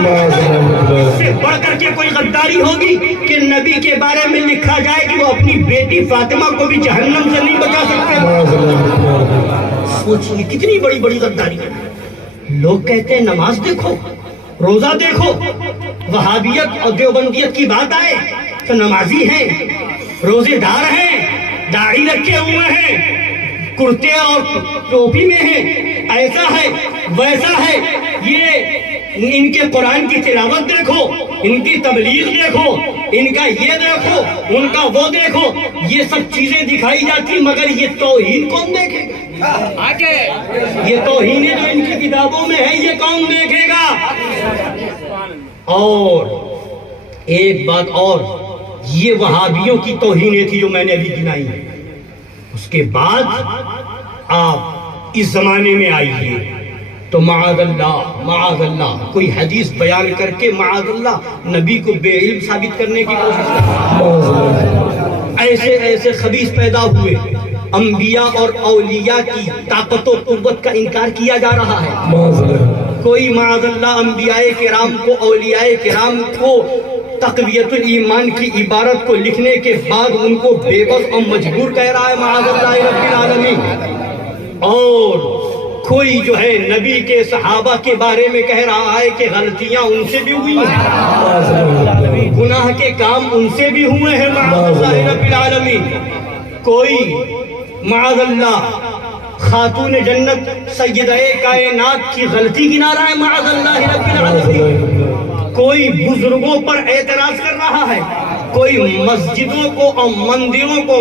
اس سے بڑھ کر کے کوئی غداری ہوگی کہ نبی کے بارے میں لکھا جائے کہ وہ اپنی بیٹی فاطمہ کو بھی جہنم سے نہیں بچا سکتے؟ سوچیے کتنی بڑی بڑی غداری ہے۔ لوگ کہتے ہیں نماز دیکھو، روزہ دیکھو، وہابیت اور دیوبندیت کی بات آئے تو نمازی ہیں، روزے دار ہیں، داڑھی رکھے ہوئے ہیں، کرتے اور ٹوپی میں ہیں، ایسا ہے ویسا ہے۔ یہ ان کے قرآن کی تلاوت دیکھو، ان کی تبلیغ دیکھو، ان کا یہ دیکھو، ان کا وہ دیکھو، یہ سب چیزیں دکھائی جاتی، مگر یہ توہین کون دیکھے گا؟ یہ توہینیں جو ان کی کتابوں میں ہے یہ کون دیکھے گا؟ اور ایک بات اور، یہ وہابیوں کی توہینیں تھی جو میں نے ابھی گنائی ہیں، اس کے بعد آپ اس زمانے میں آئیے تو معاذ اللہ کوئی حدیث بیان کر کے معاذ اللہ نبی کو بے علم ثابت کرنے کی کوشش کرتے، ایسے خبیث پیدا ہوئے، انبیاء اور اولیاء کی طاقت و قوت کا انکار کیا جا رہا ہے۔ کوئی معاذ اللہ انبیاء کرام کو، اولیاء کرام کو تقویت الایمان کی عبارت کو لکھنے کے بعد ان کو بے بس اور مجبور کہہ رہا ہے معاذ اللہ رب العالمین۔ اور کوئی جو ہے نبی کے صحابہ کے بارے میں کہہ رہا ہے کہ غلطیاں ان سے بھی ہوئی ہیں، گناہ کے کام ان سے بھی ہوئے ہیں معاذ اللہ رب العالمین۔ کوئی معاذ اللہ خاتون جنت سیدہ کائنات کی غلطی گنا رہا ہے معاذ اللہ رب العالمین۔ کوئی بزرگوں پر اعتراض کر رہا ہے، کوئی مسجدوں کو اور مندروں کو،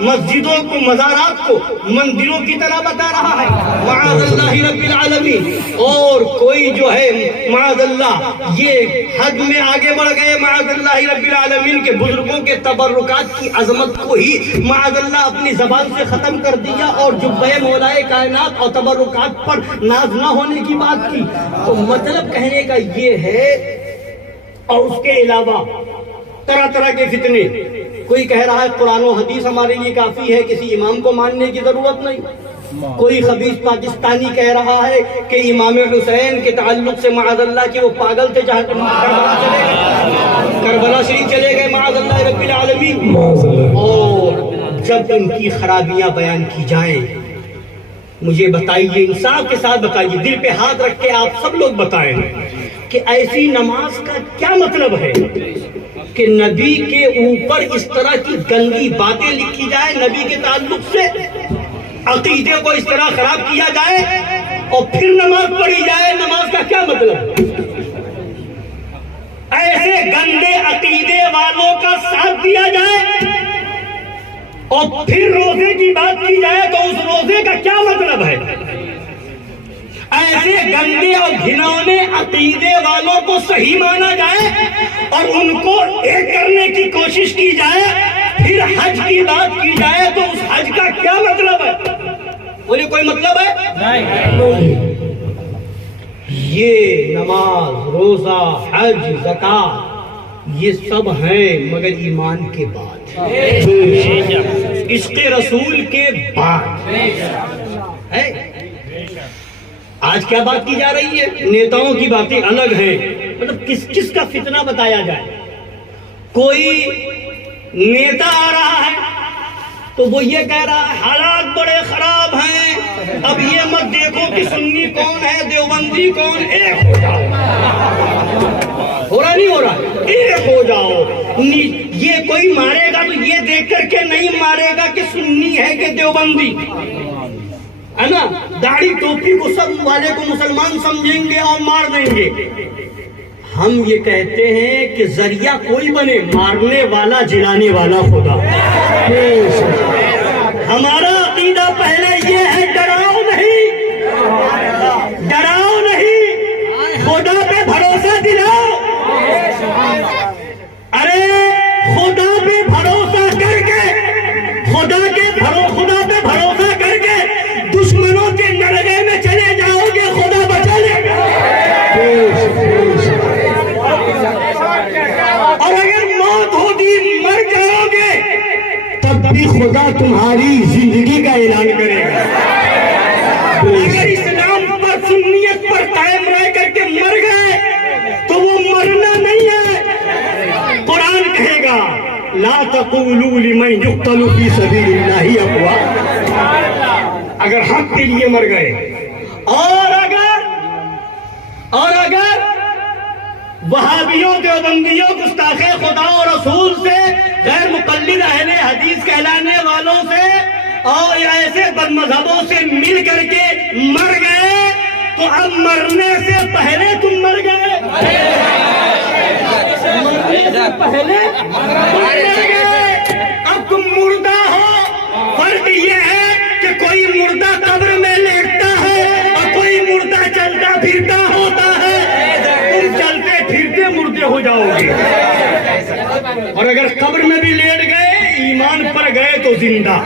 مسجدوں کو، مزارات کو مندروں کی طرح بتا رہا ہے معاذ اللہ رب العالمین۔ اور کوئی جو ہے معاذ اللہ یہ حد میں آگے بڑھ گئے معاذ اللہ رب العالمین کے بزرگوں کے تبرکات کی عظمت کو ہی معاذ اللہ اپنی زبان سے ختم کر دیا اور جبہ مولائے کائنات اور تبرکات پر ناز نہ ہونے کی بات کی۔ تو مطلب کہنے کا یہ ہے، اور اس کے علاوہ طرح طرح کے فتنے۔ کوئی کہہ رہا ہے قرآن و حدیث ہمارے لیے کافی ہے، کسی امام کو ماننے کی ضرورت نہیں۔ کوئی خبیث پاکستانی کہہ رہا ہے کہ امام حسین کے تعلق سے معاذ اللہ کہ وہ پاگل تھے، جہاں کربلا شریف چلے گئے معاذ اللہ رب العالمین۔ اور جب ان کی خرابیاں بیان کی جائیں، مجھے بتائیے، انصاف کے ساتھ بتائیے، دل پہ ہاتھ رکھ کے آپ سب لوگ بتائیں کہ ایسی نماز کا کیا مطلب ہے کہ نبی کے اوپر اس طرح کی گندی باتیں لکھی جائے، نبی کے تعلق سے عقیدے کو اس طرح خراب کیا جائے اور پھر نماز پڑھی جائے؟ نماز کا کیا مطلب؟ ایسے گندے عقیدے والوں کا ساتھ دیا جائے اور پھر روزے کی بات کی جائے تو اس روزے کا کیا مطلب ہے؟ ایسے گندے اور گھنونے عقیدے والوں کو صحیح مانا جائے اور ان کو ایک کرنے کی کوشش کی جائے، پھر حج کی بات کی جائے تو اس حج کا کیا مطلب ہے؟ بولے کوئی مطلب ہے؟ نہیں۔ یہ نماز، روزہ، حج، زکوٰۃ یہ سب ہیں مگر ایمان کے بعد، عشق رسول کے بعد ہے۔ آج کیا بات کی جا رہی ہے؟ نیتاؤں کی باتیں الگ ہیں، مطلب کس کا فتنہ بتایا جائے۔ کوئی نیتا آ رہا ہے تو وہ یہ کہہ رہا ہے حالات بڑے خراب ہیں، اب یہ مت دیکھو کہ سنی کون ہے دیوبندی کون، ایک ہو جاؤ۔ ہو رہا نہیں ہو رہا؟ ایک ہو جاؤ۔ یہ کوئی مارے گا تو یہ دیکھ کر کے نہیں مارے گا کہ سنی ہے کہ دیوبندی ہے نا۔ داڑھی ٹوپی کو سب والے کو مسلمان سمجھیں گے اور مار دیں گے۔ ہم یہ کہتے ہیں کہ ذریعہ کوئی بنے، مارنے والا جلانے والا خدا۔ ہمارا عقیدہ پہلے یہ ہے ڈراؤ نہیں، ڈراؤ نہیں، خدا پہ بھروسہ دلاؤ۔ ارے خدا پہ بھروسہ کر کے، خدا پہ بھروسہ کر کے دشمنوں کے نرغے میں چلے جاؤ گے، خدا بچا لے گا۔ خود ہی مر جاؤ گے تب بھی خدا تمہاری زندگی کا اعلان کرے گا. اگر اسلام پر سنیت پر قائم رہ کر کے مر گئے تو وہ مرنا نہیں ہے. قرآن کہے گا لا تقولوا لمن يقتل في سبيل الله اموات. اگر حق کے لیے مر گئے اور اگر وہابیوں دیوبندیوں گستاخ خدا اور رسول سے غیر مقلد اہل حدیث کہلانے والوں سے اور ایسے بد مذہبوں سے مل کر کے مر گئے تو اب مرنے سے پہلے تم مر گئے. مرنے سے پہلے مر گئے. اب تم مردہ ہو. فرق یہ ہے کہ کوئی مردہ قبر میں لیٹتا ہے اور کوئی مردہ چلتا پھرتا ہوتا ہے. تم چلتے پھرتے مردے ہو جاؤ گے. اور اگر قبر میں بھی لیٹ گئے ایمان پر گئے تو زندہ.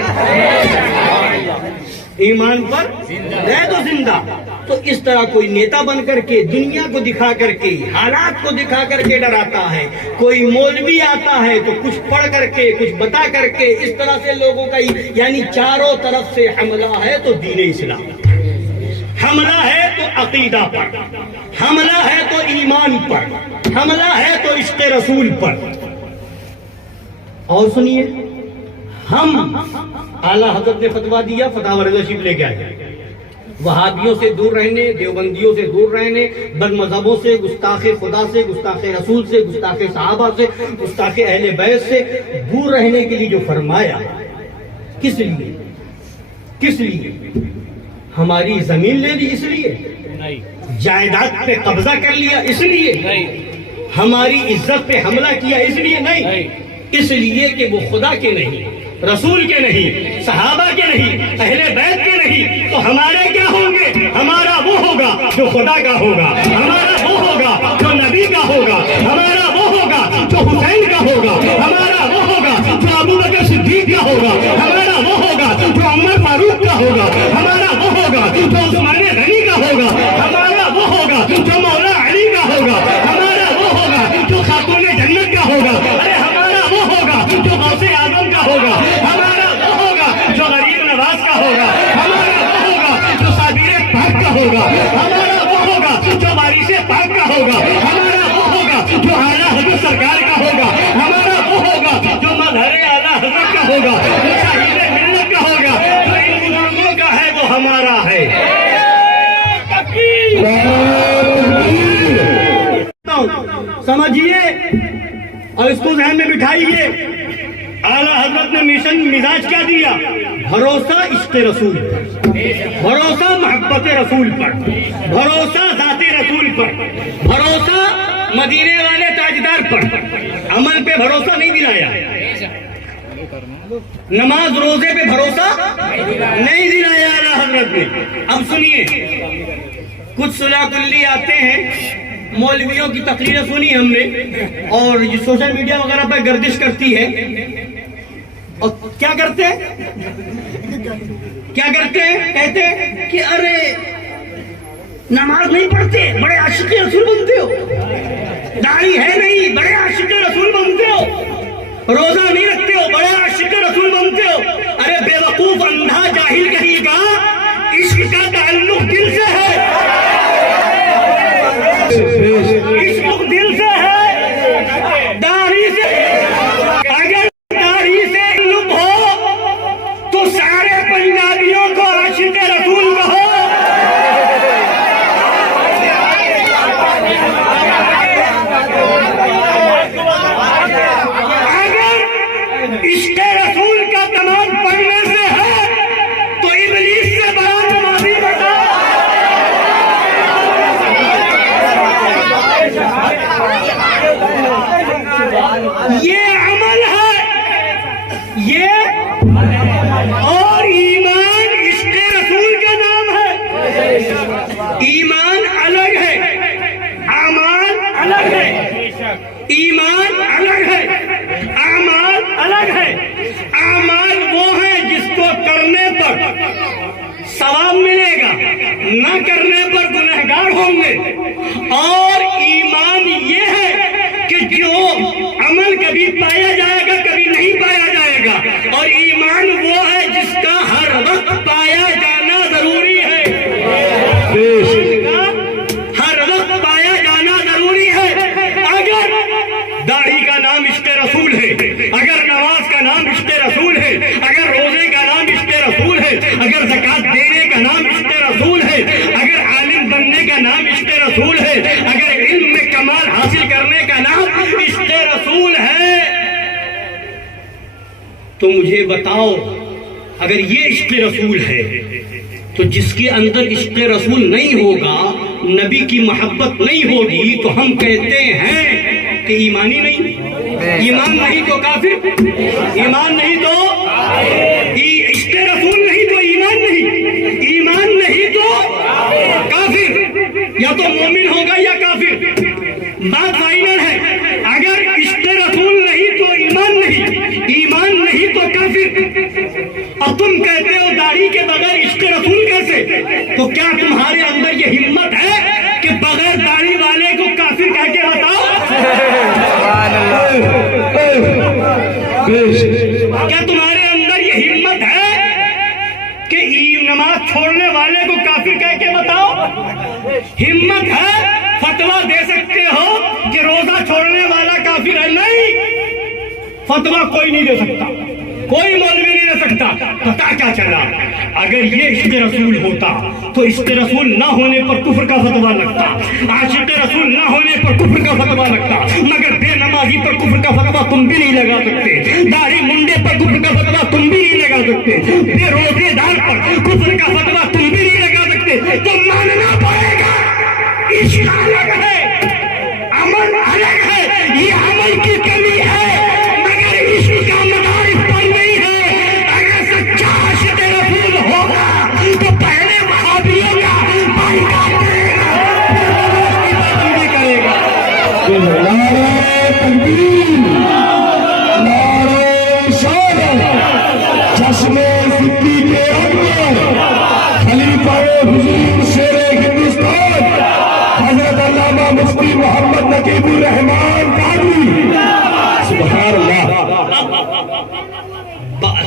ایمان پر گئے تو زندہ. تو اس طرح کوئی نیتا بن کر کے دنیا کو دکھا کر کے حالات کو دکھا کر کے ڈراتا ہے. کوئی مولوی آتا ہے تو کچھ پڑھ کر کے کچھ بتا کر کے اس طرح سے لوگوں کا یعنی چاروں طرف سے حملہ ہے تو دین اسلام، حملہ ہے تو عقیدہ پر، حملہ ہے تو ایمان پر، حملہ ہے تو عشق رسول پر. اور سنیے، ہم اعلیٰ حضرت نے فتویٰ دیا، فتاوی رضا شریف لے کے آئے. وہابیوں سے دور رہنے، دیوبندیوں سے دور رہنے، بد مذہبوں سے، گستاخ خدا سے، گستاخ رسول سے، گستاخ صحابہ سے، گستاخ اہل بیت سے دور رہنے کے لیے جو فرمایا، کس لیے؟ کس لیے؟ ہماری زمین لے لی اس لیے؟ جائیداد پہ قبضہ کر لیا اس لیے؟ ہماری عزت پہ حملہ کیا اس لیے؟ نہیں. اس لیے کہ وہ خدا کے نہیں، رسول کے نہیں، صحابہ کے نہیں، اہل بیت کے نہیں. تو ہمارے کیا ہوں گے؟ ہمارا وہ ہوگا جو خدا کا ہوگا، ہمارا وہ ہوگا جو نبی کا ہوگا، ہمارا وہ ہوگا جو حسین کا ہوگا، ہمارا وہ ہوگا جو ابو بکر صدیق کا ہوگا، ہمارا وہ ہوگا جو عمر فاروق کا ہوگا، ہمارا وہ ہوگا جو عثمان غنی کا ہوگا، ہمارا وہ ہوگا جو مولا علی کا ہوگا، ہمارا وہ ہوگا جو خاتون جنت کا ہوگا، ارے ہمارا وہ ہوگا جو غوث اعظم کا ہوگا، ہمارا وہ ہوگا جو غریب نواز کا ہوگا، ہمارا وہ ہوگا جو صابر پاک کا ہوگا، ہمارا وہ ہوگا جو وارث پاک کا ہوگا، ہمارا وہ ہوگا جو اعلیٰ حضرت سرکار کا ہوگا، ہمارا وہ ہوگا جو مظہر اعلیٰ حضرت کا ہوگا، جو شاہد ملت کا ہوگا. جو ان بزرگوں کا ہے وہ ہمارا ہے. سمجھیے اور اس کو ذہن میں بٹھائیے. اعلیٰ حضرت نے مشن مزاج کیا دیا؟ بھروسہ عشق رسول پر، بھروسہ محبت رسول پر، بھروسہ ذات رسول پر، بھروسہ مدینے والے تاجدار پر. عمل پہ بھروسہ نہیں دلایا، نماز روزے پہ بھروسہ نہیں دلایا اعلیٰ حضرت نے. اب سنیے، کچھ صلح کلی آتے ہیں، مولویوں کی تقریریں سنی ہم نے اور یہ سوشل میڈیا وغیرہ پہ گردش کرتی ہے. اور کیا کرتے ہیں؟ کیا کرتے ہیں؟ کہتے ہیں کہ ارے نماز نہیں پڑھتے بڑے عاشق رسول بنتے ہو، داڑھی ہے نہیں بڑے عاشق رسول بنتے ہو، روزہ نہیں رکھتے ہو بڑے عاشق رسول بنتے ہو. ارے بے وقوف اندھا جاہل کہیے گا، عشق کا تعلق دل سے ہے، عشق دل سے ہے، داڑھی سے. اگر داڑھی سے تعلق ہو تو سارے پنجابیوں کو عاشق رسول کہو. اگر عشق رسول کا تمام پڑھنے سے ہے تو ابلیس سے بڑا نمازی بتا. یہ عمل ہے، یہ اور ایمان عشق رسول کا نام ہے. ایمان الگ ہے، اعمال الگ ہے. ایمان الگ ہے، اعمال الگ ہے. اعمال وہ ہیں جس کو کرنے پر ثواب ملے گا، نہ کرنے پر گنہگار ہوں گے. اور ایمان یہ ہے کہ جو عمل ایمان کبھی پایا جائے گا کبھی نہیں پایا جائے گا، اور ایمان وہ ہے جس کا ہر وقت پایا جانا ضروری ہے، ہر وقت پایا جانا ضروری ہے۔ اگر داڑھی کا نام عشق رسول ہے، اگر نماز کا نام عشق رسول ہے، اگر روزے کا نام عشق رسول ہے، اگر زکات دینے کا نام عشق رسول ہے، اگر عالم بننے کا نام عشق رسول ہے، اگر علم میں کمال حاصل کرنے کا نام عشق رسول ہے، تو مجھے بتاؤ اگر یہ عشق رسول ہے تو جس کے اندر عشق رسول نہیں ہوگا، نبی کی محبت نہیں ہوگی، تو ہم کہتے ہیں کہ ایمانی نہیں، ایمان نہیں تو کافر، ایمان نہیں تو عشق رسول نہیں تو ایمان نہیں، ایمان نہیں تو کافر، یا تو مومن ہوگا یا کافر۔ بات فائنل ہے، اگر عشق رسول نہیں تو ایمان نہیں، ایمان نہیں تو کافر۔ اب تم کہتے ہو داڑھی کے بغیر عشق رسول کیسے؟ تو کیا تمہارے اندر یہ ہمت ہے کہ بغیر داڑھی والے کو کافر کہہ کے بتاؤ؟ کیا تمہارے اندر یہ ہمت ہے کہ نماز چھوڑنے والے کو کافر کہہ کے بتاؤ؟ ہمت ہے؟ فتویٰ دے سکتے ہو کہ روزہ چھوڑنے والا کافر ہے؟ نہیں، فتویٰ کوئی نہیں دے سکتا، کوئی مولوی نہیں دے سکتا۔ پتا کیا چلا؟ اگر یہ عشق رسول ہوتا تو عشق رسول نہ ہونے پر کفر کا فتویٰ لگتا، عاشق رسول نہ ہونے پر کفر کا فتویٰ لگتا، مگر بے نمازی پر کفر کا فتویٰ تم بھی نہیں لگا سکتے، داڑھی منڈے پر کفر کا فتویٰ تم بھی نہیں لگا سکتے، بے روزے دار پر کفر کا فتویٰ تم بھی نہیں لگا سکتے۔ تو ماننا پڑے گا عشق الگ ہے، عمل الگ ہے، یہ عمل کی کمی ہے، مگر عشق کا مدار اس پر نہیں ہے۔ اگر سچا عاشق رسول ہوگا تو پہلے وہابیوں کا بائیکاٹ کرے گا، نعرہ تکبیر، نعرہ شہادت، چشم صدیق اکبر، خلیفہ حضور شیر ہندوستان حضرت علامہ مفتی محمد نقیب الرحمان قادری، سبحان اللہ۔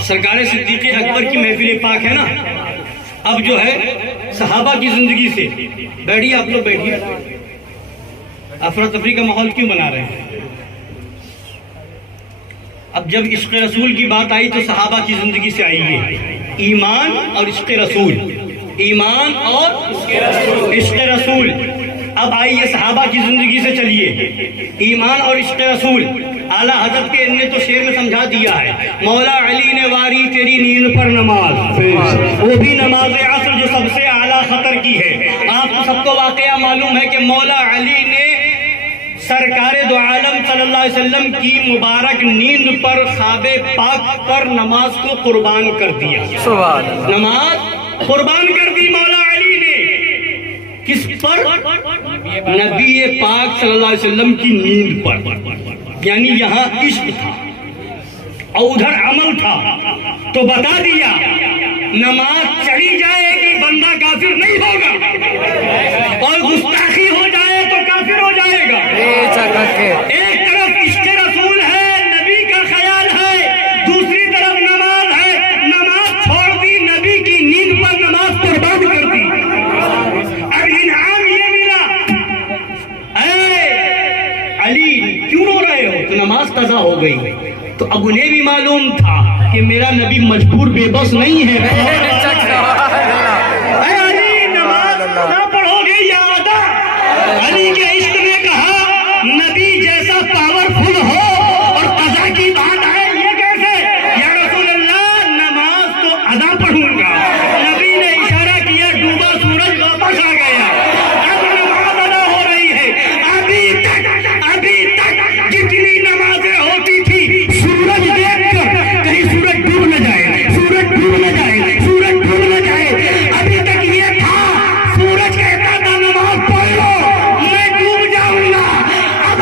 سرکار صدیق اکبر کی محفل پاک ہے نا، اب جو ہے صحابہ کی زندگی سے، بیٹھیے آپ لوگ بیٹھیے، افراتفری کا ماحول کیوں بنا رہے ہیں؟ اب جب عشق رسول کی بات آئی تو صحابہ کی زندگی سے آئی ہے، ایمان اور عشق رسول، ایمان اور عشق رسول۔ اب آئیے صحابہ کی زندگی سے چلیے، ایمان اور عشق رسول۔ اعلیٰ حضرت کے نے تو شعر میں سمجھا دیا ہے، مولا علی نے واری تیری نیند پر نماز، وہ بھی نماز عصر جو سب سے اعلیٰ خطر کی ہے۔ آپ کو سب کو واقعہ معلوم ہے کہ مولا علی نے سرکار دو عالم صلی اللہ علیہ وسلم کی مبارک نیند پر خواب پاک پر نماز کو قربان کر دیا، نماز قربان کر دی مولا علی نے۔ کس پر؟ نبی پاک صلی اللہ علیہ وسلم کی نیند پر، یعنی یہاں عشق تھا اور ادھر عمل تھا، تو بتا دیا نماز چڑھی جائے گی بندہ کافر نہیں ہوگا، اور گستاخی ہو جائے تو کافر ہو جائے گا۔ ایک طرف عشق رسول ہے، نبی کا خیال ہے، دوسری طرف نماز ہے، نماز چھوڑ دی، نبی کی نیند پر نماز قربان کر دی۔ اب انعام یہ ملا، اے علی کیوں رو رہے ہو؟ تو نماز قضا ہو گئی۔ تو اب انہیں بھی معلوم تھا کہ میرا نبی مجبور بے بس نہیں ہے۔ اے علی نماز نہ پڑھو گے یا ادا؟ علی کے عشق نے کہا نبی جیسا پاورفل ہو اور قضا کی بات ہے یہ کیسے؟ یا رسول اللہ نماز تو ادا پڑھوں گا۔ نبی نے اشارہ کیا، ڈوبا سورج واپس آ گیا، اب نماز ادا ہو رہی ہے۔ ابھی تک جتنی نمازیں ہوتی تھی سورج دیکھ کر کہیں سورج ڈوب نہ جائے، سورج ڈوب نہ جائے، سورج ڈوب نہ جائے، ابھی تک یہ تھا سورج کہتا تھا نماز پڑھ لو میں ڈوب جاؤں گا۔ اب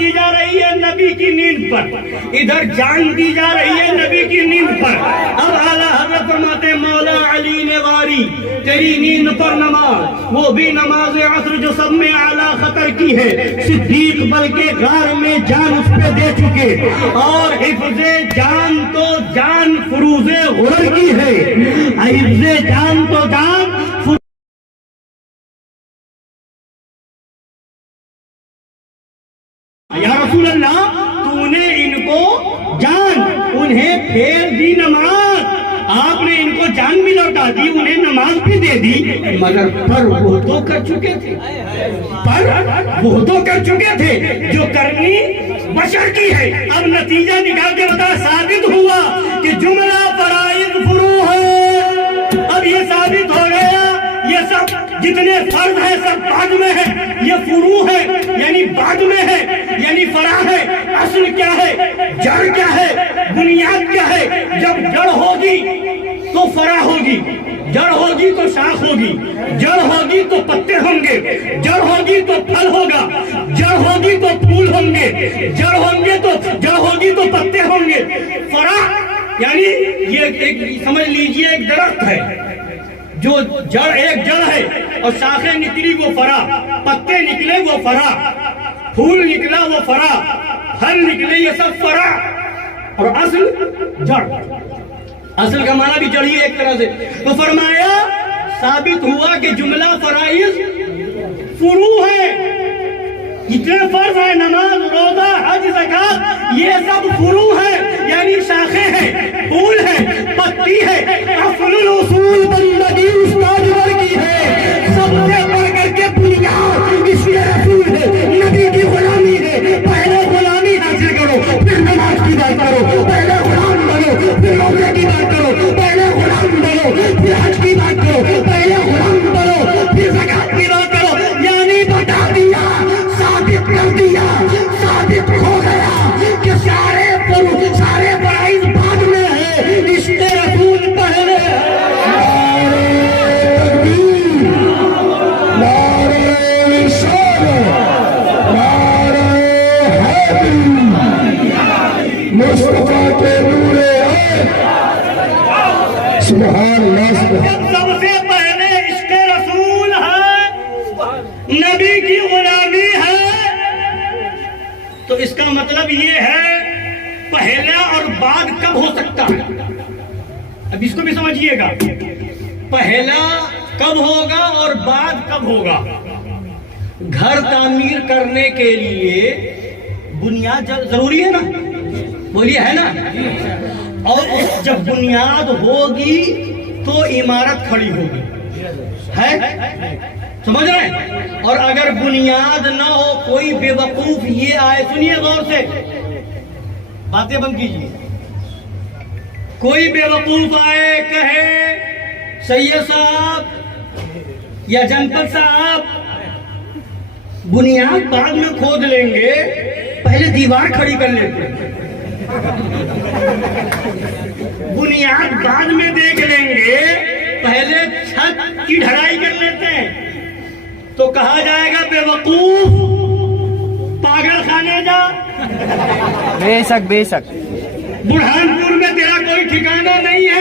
کی جا رہی ہے نبی کی نیند پر، ادھر جان دی جا رہی ہے نبی کی نیند پر۔ اب اعلیٰ حضرت فرماتے ہیں مولا علی نے واری تیری نیند پر نماز، وہ بھی نماز عصر جو سب میں اعلیٰ خطر کی ہے، صدیق بلکہ غار میں جان اس پہ دے چکے، اور حفظ جان تو جان فروز غرر کی ہے، حفظ جان تو جان یا رسول اللہ تو نے ان کو جان، انہیں پھیر دی نماز، آپ نے ان کو جان بھی لوٹا دی، انہیں نماز بھی دے دی، مگر پر وہ تو کر چکے تھے، جو کرنی بشر کی ہے۔ اب نتیجہ نکال کے بتا، ثابت ہوا کہ جملہ فرائض فرو ہے۔ اب یہ ثابت ہو گیا یہ سب جتنے فرض ہیں سب بعد میں ہے، یہ فرو ہے یعنی بعد میں ہے، یعنی فرع ہے۔ اصل کیا ہے، جڑ کیا ہے، بنیاد کیا ہے؟ جب جڑ ہوگی تو فرع ہوگی، جڑ ہوگی تو شاخ ہوگی، جڑ ہوگی تو پتے ہوں گے، جڑ ہوگی تو پھل ہوگا، جڑ ہوگی تو پھول ہوں گے، جڑ ہوگی تو پتے ہوں گے۔ فرع یعنی یہ سمجھ لیجئے ایک درخت ہے، جو جڑ ایک جڑ ہے اور شاخیں نکلی وہ فرع، پتے نکلے وہ فرع، پھول نکلا وہ فرع، پھل نکلے یہ سب فرع، اور اصل جڑ۔ اصل کا معنی بھی جڑی ہے ایک طرح سے۔ تو فرمایا ثابت ہوا کہ جملہ فرائض فرو ہے، جتنے فرض ہیں نماز روزہ حج زکات یہ سب فرو ہے، یعنی شاخیں ہیں، پھول ہیں، پتی ہے۔ اصل الاصول بندگی استاد کی ہے، سب سے بڑھ کر کے بنیاد اس لیے رسول ہے، نبی کی غلامی ہے۔ پہلے غلامی حاصل کرو پھر نماز کی بات کرو، پہلے غلام بنو پھر روزے کی بات کرو، پہلے غلام بنو پھر حج کی بات کرو، پہلے غلام بنو پھر زکات کی بات کرو، یعنی بتا دیا، ثابت کر دیا، ثابت ہو گیا کہ سارے فرائض بعد میں ہے، عشق رسول پہلے ہے۔ مصطفیٰ کے نور سبحان اللہ۔ سب سے پہلے عشق رسول ہے، نبی کی غلامی ہے، تو اس کا مطلب یہ ہے پہلا اور بعد کب ہو سکتا ہے؟ اب اس کو بھی سمجھیے گا، پہلا کب ہوگا اور بعد کب ہوگا؟ گھر تعمیر کرنے کے لیے بنیاد ضروری ہے نا، بولیے ہے نا، اور جب بنیاد ہوگی تو عمارت کھڑی ہوگی، ہے سمجھ رہے ہیں؟ اور اگر بنیاد نہ ہو، کوئی بے وقوف یہ آئے، سنیے غور سے، باتیں بند کیجیے، کوئی بے وقوف آئے کہے سید صاحب یا جنپت صاحب بنیاد بعد میں کھود لیں گے، پہلے دیوار کھڑی کر لیتے ہیں، بنیاد بعد میں دیکھ لیں گے، پہلے چھت کی ڈھلائی کر لیتے ہیں، تو کہا جائے گا بے وقوف، پاگل خانے جا، بے شک بے شک، برہان پور میں تیرا کوئی ٹھکانہ نہیں ہے۔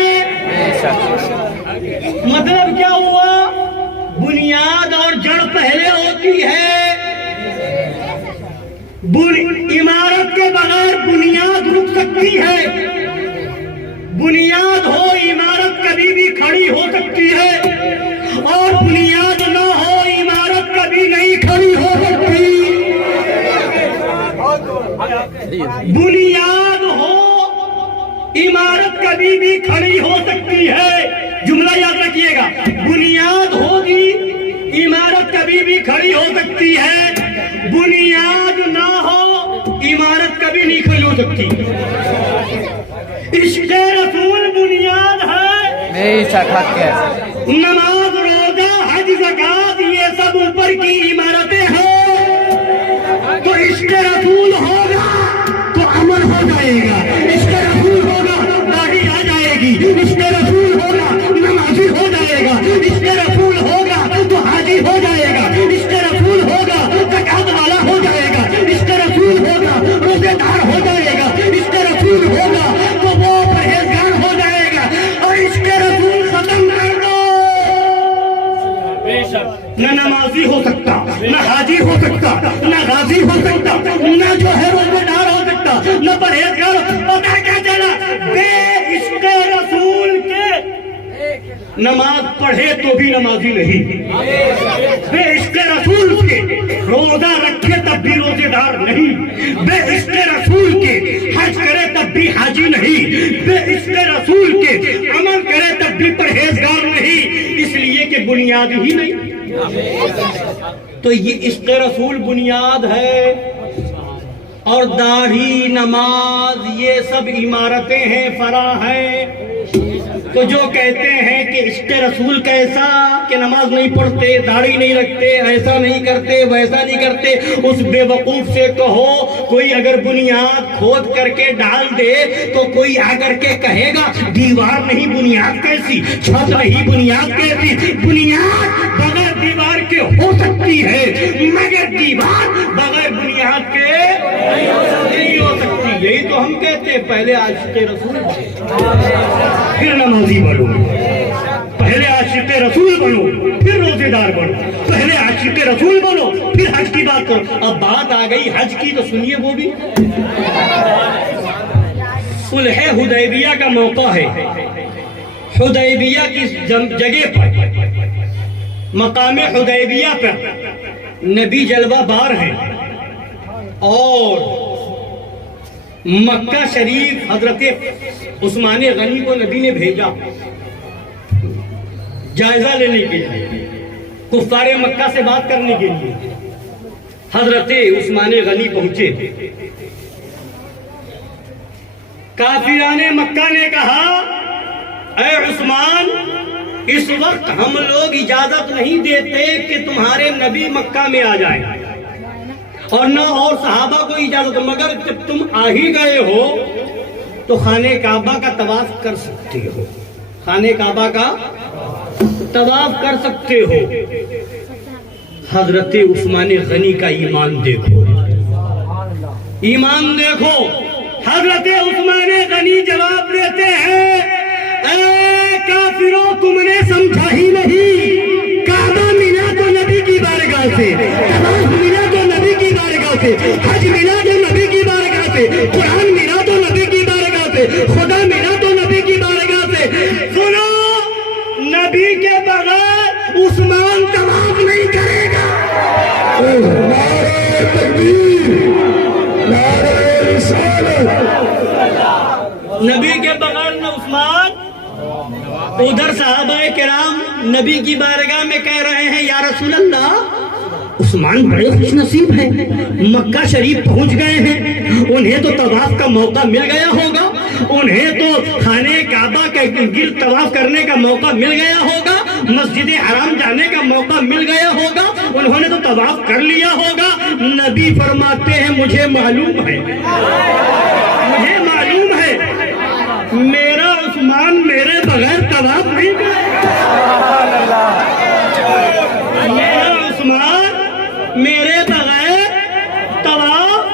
بے شک مطلب کیا ہوا؟ بنیاد اور جڑ پہلے ہوتی ہے، عمارت کے بغیر بنیاد رک سکتی ہے، بنیاد ہو عمارت کبھی بھی کھڑی ہو سکتی ہے، اور بنیاد نہ ہو عمارت کبھی نہیں کھڑی ہو سکتی۔ بنیاد ہو عمارت کبھی بھی کھڑی ہو سکتی ہے، جملہ یاد رکھیے گا، بنیاد ہوگی عمارت کبھی بھی کھڑی ہو سکتی ہے، بنیاد نہ ہو عمارت کبھی نہیں کھڑی ہو سکتی۔ عشق رسول بنیاد ہے، بے شک حق ہے، نماز روزہ حج زکات یہ سب اوپر کی عمارتیں ہیں، تو عشق رسول ہوگا تو عمل ہو جائے گا، عشق رسول ہوگا داڑھی آ جائے گی، عشق رسول ہوگا نمازی ہو جائے گا، عشق رسول ہوگا تو حاجی ہو جائے گا، عشق رسول ہوگا زکات والا ہو جائے گا، عشق رسول ہوگا سکتا، نہ جو ہے روزے دار ہو سکتا، نہ پرہیزگار ہو۔ پتہ کیا چلا؟ بے عشق رسول کے نماز پڑھے تو بھی نمازی نہیں، بے عشق رسول کے روزہ رکھے تب بھی روزے دار نہیں، بے عشق رسول کے حج کرے تب بھی حاجی نہیں، بے عشق رسول کے عمل کرے تب بھی پرہیزگار نہیں، اس لیے کہ بنیاد ہی نہیں۔ تو یہ عشق رسول بنیاد ہے، اور داڑھی، نماز، یہ سب عمارتیں ہیں، فرع ہیں۔ تو جو کہتے ہیں کہ عشق رسول کیسا کہ نماز نہیں پڑھتے، داڑھی نہیں رکھتے، ایسا نہیں کرتے، ویسا نہیں کرتے، اس بے وقوف سے کہو کوئی اگر بنیاد کھود کر کے ڈال دے تو کوئی آ کر کے کہے گا دیوار نہیں بنیاد کیسی، چھت نہیں بنیاد کیسی۔ بنیاد بغیر دیوار کے ہو سکتی ہے، مگر دیوار بغیر بنیاد کے نہیں ہو سکتی۔ یہی تو ہم کہتے ہیں پہلے عاشق رسول پھر نمازی بنو، پہلے عاشق رسول بنو پھر روزے دار بنو، پہلے عاشق رسول بنو پھر حج کی بات کرو۔ اب بات آ گئی حج کی تو سنیے وہ بھی۔ صلح حدیبیہ کا موقع ہے، حدیبیہ کی جگہ پر، مقام حدیبیہ پر نبی جلوہ بار ہیں، اور مکہ شریف حضرت عثمان غنی کو نبی نے بھیجا جائزہ لینے کے لیے، کفار مکہ سے بات کرنے کے لیے۔ حضرت عثمان غنی پہنچے، کافران مکہ نے کہا اے عثمان، اس وقت ہم لوگ اجازت نہیں دیتے کہ تمہارے نبی مکہ میں آ جائیں، اور نہ اور صحابہ کو اجازت، مگر جب تم آ ہی گئے ہو تو خانہ کعبہ کا طواف کر سکتے ہو، خانہ کعبہ کا طواف کر سکتے ہو۔ حضرت عثمان غنی کا ایمان دیکھو، ایمان دیکھو۔ حضرت عثمان غنی جواب دیتے ہیں اے کافروں، تم نے سمجھا ہی نہیں، کعبہ ملا تو نبی کی بارگاہ سے، طواف ملا تو نبی کی بارگاہ سے، حج ملا تو نبی کی بارگاہ سے، قرآن ملا تو نبی کی بارگاہ سے، خدا ملا تو نبی کی بارگاہ سے۔ سنو، نبی کے بغیر عثمان طواف نہیں کرے گا۔ نعرہ تکبیر، نعرہ رسالت۔ نبی کے بغیر نہ عثمان۔ ادھر صحابہ کرام نبی کی بارگاہ میں کہہ رہے ہیں یا رسول اللہ، عثمان بڑے خوش نصیب ہیں، مکہ شریف پہنچ گئے ہیں، انہیں تو طواف کا موقع مل گیا ہوگا، انہیں تو خانہ کعبہ کے گرد طواف کرنے کا موقع مل گیا ہوگا، مسجد حرام جانے کا موقع مل گیا ہوگا، انہوں نے تو طواف کر لیا ہوگا۔ نبی فرماتے ہیں مجھے معلوم ہے، مجھے معلوم ہے، میرا عثمان میرے بغیر طواف نہیں کرے گا، میرا عثمان میرے بغیر طواف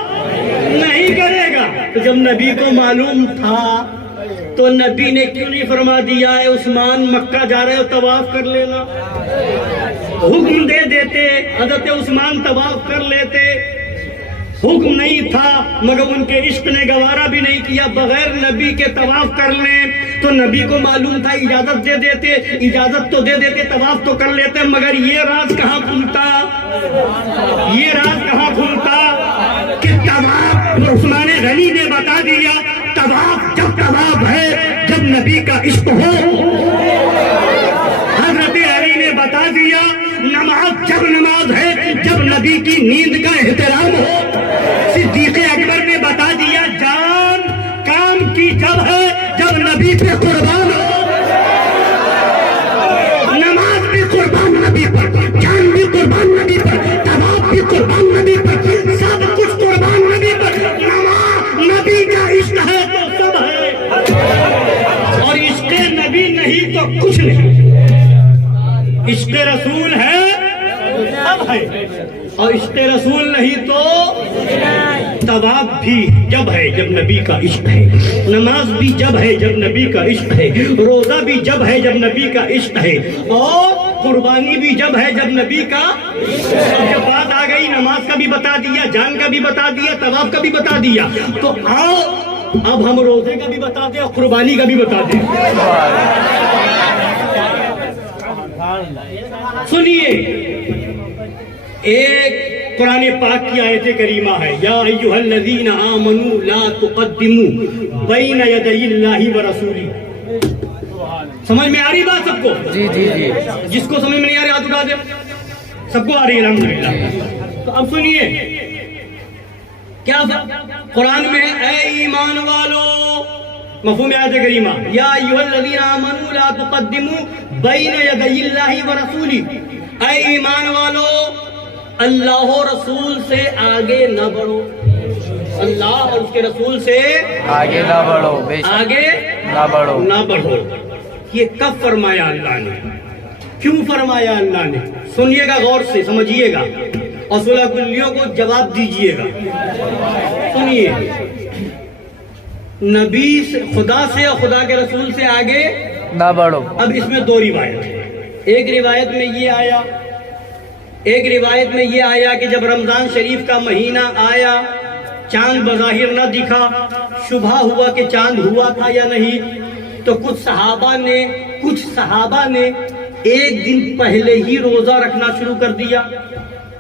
نہیں کرے گا۔ تو جب نبی کو معلوم تھا تو نبی نے کیوں نہیں فرما دیا اے عثمان مکہ جا رہے ہو طواف کر لینا؟ حکم دے دیتے، حضرت عثمان طواف کر لیتے۔ حکم نہیں تھا، مگر ان کے عشق نے گوارا بھی نہیں کیا بغیر نبی کے طواف کر لیں۔ تو نبی کو معلوم تھا، اجازت دے دیتے، اجازت تو دے دیتے، طواف تو کر لیتے، مگر یہ راز کہاں کھلتا، یہ راز کہاں کھلتا کہ طواف عثمان غنی نے بتا دیا، طواف جب طواف ہے جب نبی کا عشق ہو۔ حضرت علی نے بتا دیا نماز جب نماز ہے جب نبی کی نیند کا احترام ہو۔ صدیق اکبر نے بتا دیا جان کام کی جب ہے جب نبی پہ قربان ہو۔ نماز بھی قربان نبی پر، جان بھی قربان نبی پر، طواف بھی قربان نبی پر، سب کچھ قربان نبی پر۔ نماز نبی کا عشق ہے تو سب ہے، اور عشق نبی نہیں تو کچھ نہیں۔ عشق رسول ہے سب ہے، اور عشق رسول نہیں تو طواف بھی جب ہے جب نبی کا عشق ہے، نماز بھی جب ہے جب نبی کا عشق ہے، روزہ بھی جب ہے جب نبی کا عشق ہے، اور قربانی بھی جب ہے جب نبی کا جب بات آ گئی نماز کا بھی بتا دیا, جان کا بھی بتا دیا, طواف کا بھی بتا دیا, تو آؤ اب ہم روزے کا بھی بتا دیں اور قربانی کا بھی بتا دیں. سنیے, ایک قرآن پاک کی آیت کریمہ ہے, یا ایھا الذین آمنوا لا تقدموا بین یدی اللہ ورسولہ. سمجھ میں آ رہی بات سب کو؟ جی جی جی. جس کو سمجھ میں نہیں آ رہی ہاتھ اٹھا دے. سب کو آ رہی ہے الحمدللہ. تو اب سنیے کیا قرآن میں ہے, اے ایمان والو, مفہوم آیت کریمہ, یا ایھا الذین آمنوا لا تقدموا بین یدی اللہ ورسولہ. اے ایمان والو, اللہ و رسول سے آگے نہ بڑھو, اللہ اور اس کے رسول سے آگے نہ بڑھو, بے شک آگے نہ بڑھو. نہ بڑھو. یہ کب فرمایا اللہ نے, کیوں فرمایا اللہ نے؟ سنیے گا غور سے, سمجھیے گا, اصول کلیوں کو جواب دیجئے گا. سنیے, نبی سے, خدا سے اور خدا کے رسول سے آگے نہ بڑھو. اب اس میں دو روایت ہے. ایک روایت میں یہ آیا کہ جب رمضان شریف کا مہینہ آیا, چاند بظاہر نہ دکھا, شبہ ہوا کہ چاند ہوا تھا یا نہیں, تو کچھ صحابہ نے ایک دن پہلے ہی روزہ رکھنا شروع کر دیا.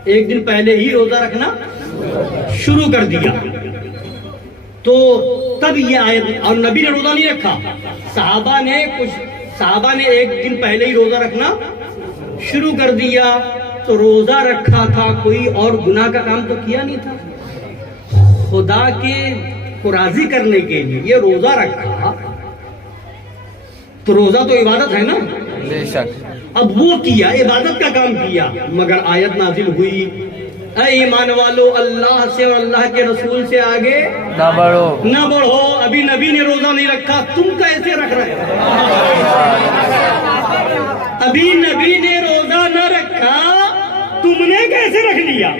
ایک دن پہلے ہی روزہ رکھنا شروع کر دیا. تو تب یہ آیت, اور نبی نے روزہ نہیں رکھا, صحابہ نے ایک دن پہلے ہی روزہ رکھنا شروع کر دیا. تو روزہ رکھا تھا, کوئی اور گناہ کا کام تو کیا نہیں تھا, خدا کے کو راضی کرنے کے لیے یہ روزہ رکھا. تو روزہ تو عبادت ہے نا, بے شک. اب وہ کیا, عبادت کا کام کیا, مگر آیت نازل ہوئی, اے ایمان والو, اللہ سے اور اللہ کے رسول سے آگے نہ بڑھو. نہ بڑھو. ابھی نبی نے روزہ نہیں رکھا, تم کیسے رکھ رہے ہو؟ ابھی نبی نے روزہ نہ رکھا, تم نے کیسے رکھ لیا؟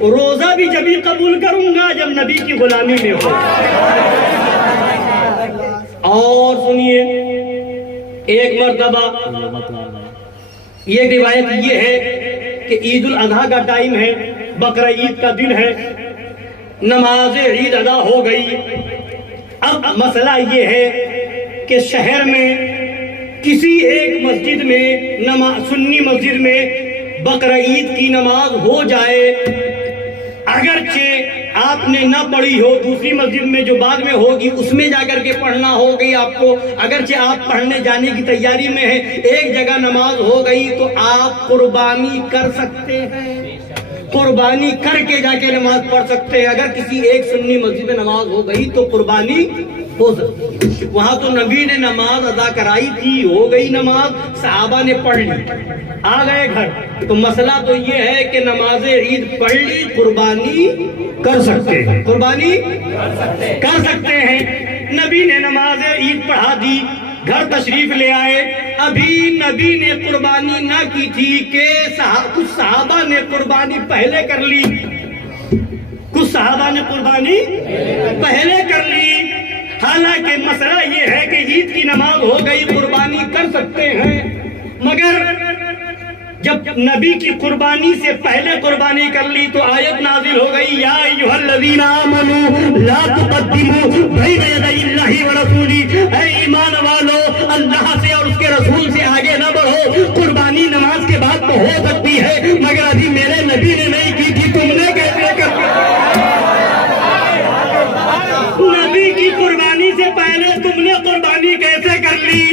روزہ بھی جبھی قبول کروں گا جب نبی کی غلامی میں ہو. اور سنیے, ایک مرتبہ یہ روایت یہ ہے کہ عید الاضحیٰ کا ٹائم ہے, بقرہ عید کا دن ہے, نماز عید ادا ہو گئی. اب مسئلہ یہ ہے کہ شہر میں کسی ایک مسجد میں, سنی مسجد میں بقرہ عید کی نماز ہو جائے, اگرچہ آپ نے نہ پڑھی ہو, دوسری مسجد میں جو بعد میں ہوگی اس میں جا کر کے پڑھنا ہو گئی آپ کو, اگرچہ آپ پڑھنے جانے کی تیاری میں ہیں, ایک جگہ نماز ہو گئی تو آپ قربانی کر سکتے ہیں, قربانی کر کے جا کے نماز پڑھ سکتے ہیں. اگر کسی ایک سنی مسجد میں نماز ہو گئی تو قربانی ہو سکتی. وہاں تو نبی نے نماز ادا کرائی تھی, ہو گئی نماز, صحابہ نے پڑھ لی, آ گئے گھر. تو مسئلہ تو یہ ہے کہ نماز عید پڑھ لی, قربانی کر سکتے ہیں, قربانی کر سکتے ہیں. نبی نے نماز عید پڑھا دی, گھر تشریف لے آئے. ابھی نبی نے قربانی نہ کی تھی کہ کچھ صحابہ نے قربانی پہلے کر لی, کچھ صحابہ نے قربانی پہلے کر لی. حالانکہ مسئلہ یہ ہے کہ عید کی نماز ہو گئی, قربانی کر سکتے ہیں, مگر جب نبی کی قربانی سے پہلے قربانی کر لی تو آیت نازل ہو گئی, یا ایھا الذین آمنوا لا تقدموا بین یدی اللہ ورسولہ. اے ایمان والو, اللہ سے اور اس کے رسول سے آگے نہ بڑھو. قربانی نماز کے بعد تو ہو سکتی ہے, مگر ابھی میرے نبی نے نہیں کی تھی, تم نے کیسے کر دی؟ نبی کی قربانی سے پہلے تم نے قربانی کیسے کر لی؟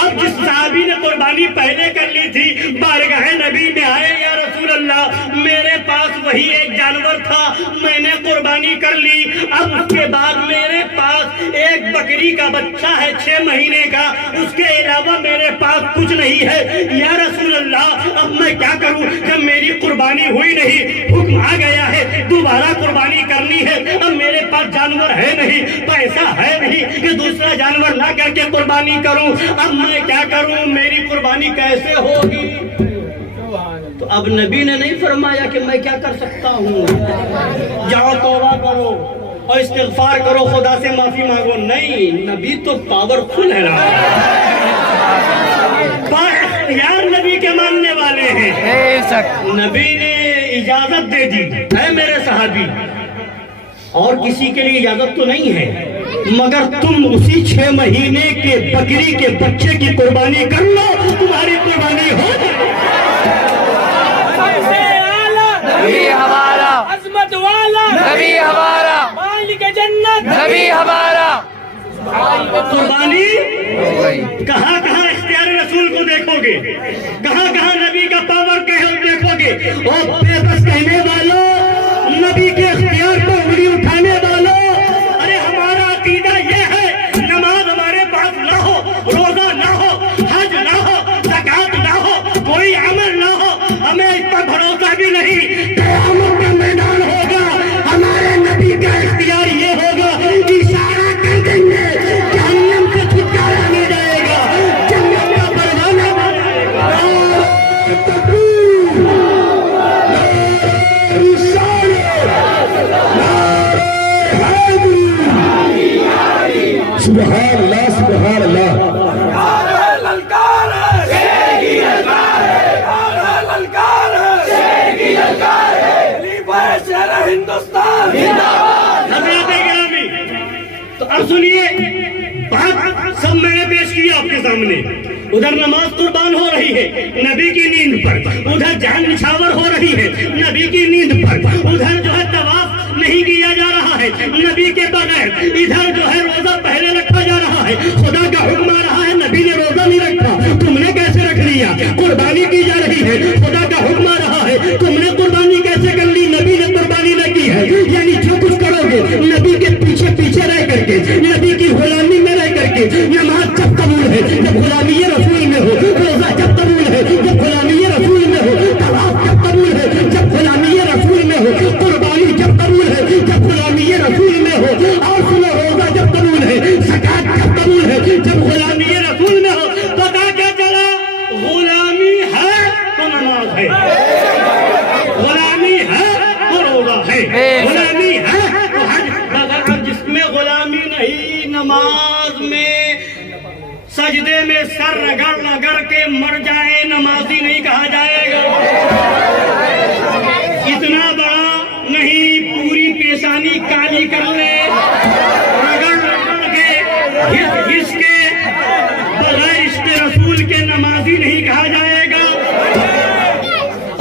اب جس صحابی نے قربانی پہلے کر لی تھی, بارگاہ نبی میں آئے, یا رسول اللہ میرے پاس وہی ایک جانور تھا, میں نے قربانی کر لی, اب اس کے بعد میرے پاس ایک بکری کا بچہ ہے 6 مہینے کا, اس کے علاوہ میرے پاس کچھ نہیں ہے, یا رسول اللہ اب میں کیا کروں؟ جب میری قربانی ہوئی نہیں, حکم آ گیا ہے دوبارہ قربانی کرنی ہے, اب میرے پاس جانور ہے نہیں, پیسہ ہے نہیں کہ دوسرا جانور لا کر کے قربانی کروں, اب میں کیا کروں؟ میری قربانی کیسے ہوگی؟ تو اب نبی نے نہیں فرمایا کہ میں کیا کر سکتا ہوں, جاؤ توبہ کرو اور استغفار کرو, خدا سے معافی مانگو. نہیں, نبی تو پاورفل ہے نا, اختیار نبی کے ماننے والے ہیں. بے شک نبی نے اجازت دے دی اے میرے صحابی، اور کسی کے لیے اجازت تو نہیں ہے، مگر تم اسی 6 مہینے کے بکری کے بچے کی قربانی کر لو، تمہاری قربانی ہو جائے. نبی ہمارا، عظمت والا نبی ہمارا، مالک جنت نبی ہمارا. قربانی ہو گئی. کہاں کہاں اختیار رسول کو دیکھو گے، کہاں کہاں نبی کا پاور دیکھو گے. اور بے بس کہنے والوں، نبی کے اختیار کو انگلی اٹھانے والوں، ارے ہمارا عقیدہ یہ ہے نماز ہمارے پاس نہ ہو، روزہ نہ ہو، حج نہ ہو، زکات نہ ہو، کوئی عمل نہ ہو، ہمیں اس پر بھروسہ بھی نہیں. قیامت کا میدان ہوگا، ہمارے نبی کا اختیار یہ ہوگا، اشارہ کر دیں گے، جہنم سے چھٹکارا مل جائے گا، جنت کا پروانہ بن جائے گا. سبحان اللہ سبحان اللہ. ہندوستان حضرات گرامی، تو اب سنیے بات سب میں نے پیش کی آپ کے سامنے. ادھر نماز قربان ہو رہی ہے نبی کی نیند پر، ادھر جان نچھاور ہو رہی ہے نبی کی نیند پر، ادھر جو ہے طواف نہیں کیا جا رہا ہے نبی کے بغیر، ادھر جو ہے روزہ پہلے رکھا جا رہا ہے، خدا کا حکم آ رہا ہے نبی نے روزہ نہیں رکھا، تم نے کیسے رکھ لیا؟ قربانی کی جا رہی ہے، خدا کا حکم آ رہا ہے، تم نے قربانی کیسے کر لی؟ نبی نے قربانی نہ کی ہے. یعنی جو کچھ کرو گے نبی کے پیچھے پیچھے رہ کر کے، نبی کی غلامی میں رہ کر کے. نماز جب قبول ہے جب غلامی رسول میں ہو، روزہ جب قبول ہے جب غلامی رسول میں ہو، طواف جب قبول ہے جب غلامی رسول میں ہو، قربانی جب قبول ہے جب غلامی رسول میں ہو، اور سنو روزہ جب قبول ہے، زکات جب قبول ہے جب غلامی رسول میں ہو. پتا کیا چلا؟ غلامی ہے تو نماز ہے، غلامی ہے تو روزہ ہے، غلامی ہے تو حج. اگر جس میں غلامی نہیں، نماز میں سجدے میں سر رگڑ رگڑ کے مر جائے، نمازی نہیں کہا جائے گا. اتنا بڑا نہیں، پوری پیشانی کالی کر لے، رگڑ رگڑ کے اس کے بغیر عشق رسول کے نمازی نہیں کہا جائے گا.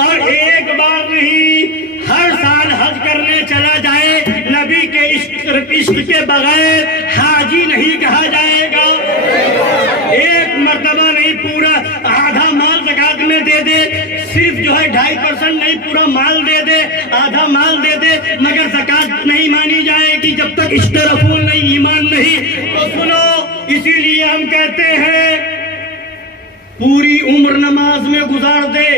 اور ایک بار نہیں، ہر سال حج کرنے چلا جائے، نبی کے عشق کے بغیر حاجی نہیں کہا جائے گا. ایک مرتبہ نہیں، پورا آدھا مال زکات میں دے دے، صرف جو ہے 2.5% نہیں، پورا مال دے دے، آدھا مال دے دے، مگر زکات نہیں مانی جائے گی جب تک عشق رسول نہیں، ایمان نہیں. تو سنو، اسی لیے ہم کہتے ہیں پوری عمر نماز میں گزار دے،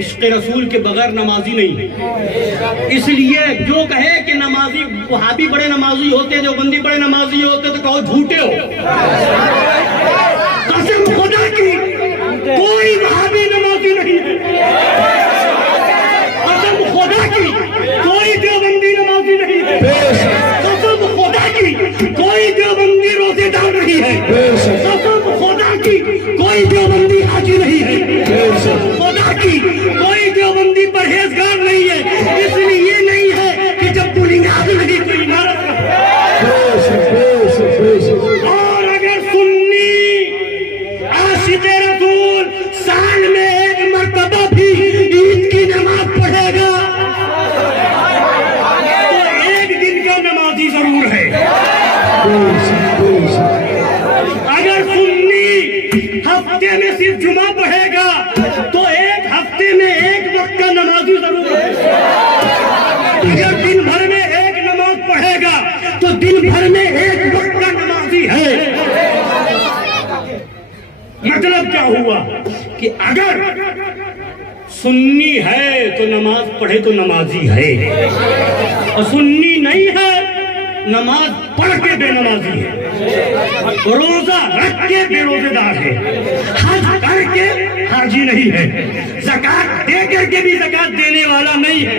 عشق رسول کے بغیر نمازی نہیں. اس لیے جو کہے کہ نمازی وہابی بڑے نمازی ہوتے، دیوبندی بڑے نمازی ہوتے، تو کہو جھوٹے ہو. قسم خدا کی کوئی وہابی نمازی نہیں ہے، قسم خدا کی کوئی دیوبندی نمازی نہیں ہے، قسم خدا کی کوئی دیوبندی روزے دار نہیں ہے، قسم خدا کی کوئی دیوبندی حاجی نہیں ہے، خدا کی کوئی دیوبندی پرہیزگار نہیں ہے. اس لیے نہیں ہے کہ جب بنیاد نہیں تو عمارت کا. اور اگر سنی عاشق رسول سال میں ایک مرتبہ بھی عید کی نماز پڑھے گا تو ایک دن کا نمازی ضرور ہے. اگر سنی ہفتے میں صرف جمعہ پڑھے گا تو ایک ہفتے میں ایک وقت کا نمازی ضرور ہے. اگر دن بھر میں ایک نماز پڑھے گا تو دن بھر میں ایک وقت کا نمازی ہے. مطلب کیا ہوا کہ اگر سنی ہے تو نماز پڑھے تو نمازی ہے، اور سنی نہیں ہے نماز پڑھ کے بے نمازی ہے، روزہ رکھ کے بے روزے دار ہے، حج کر کے حاجی نہیں ہے، زکات دے کر کے بھی زکات دینے والا نہیں ہے.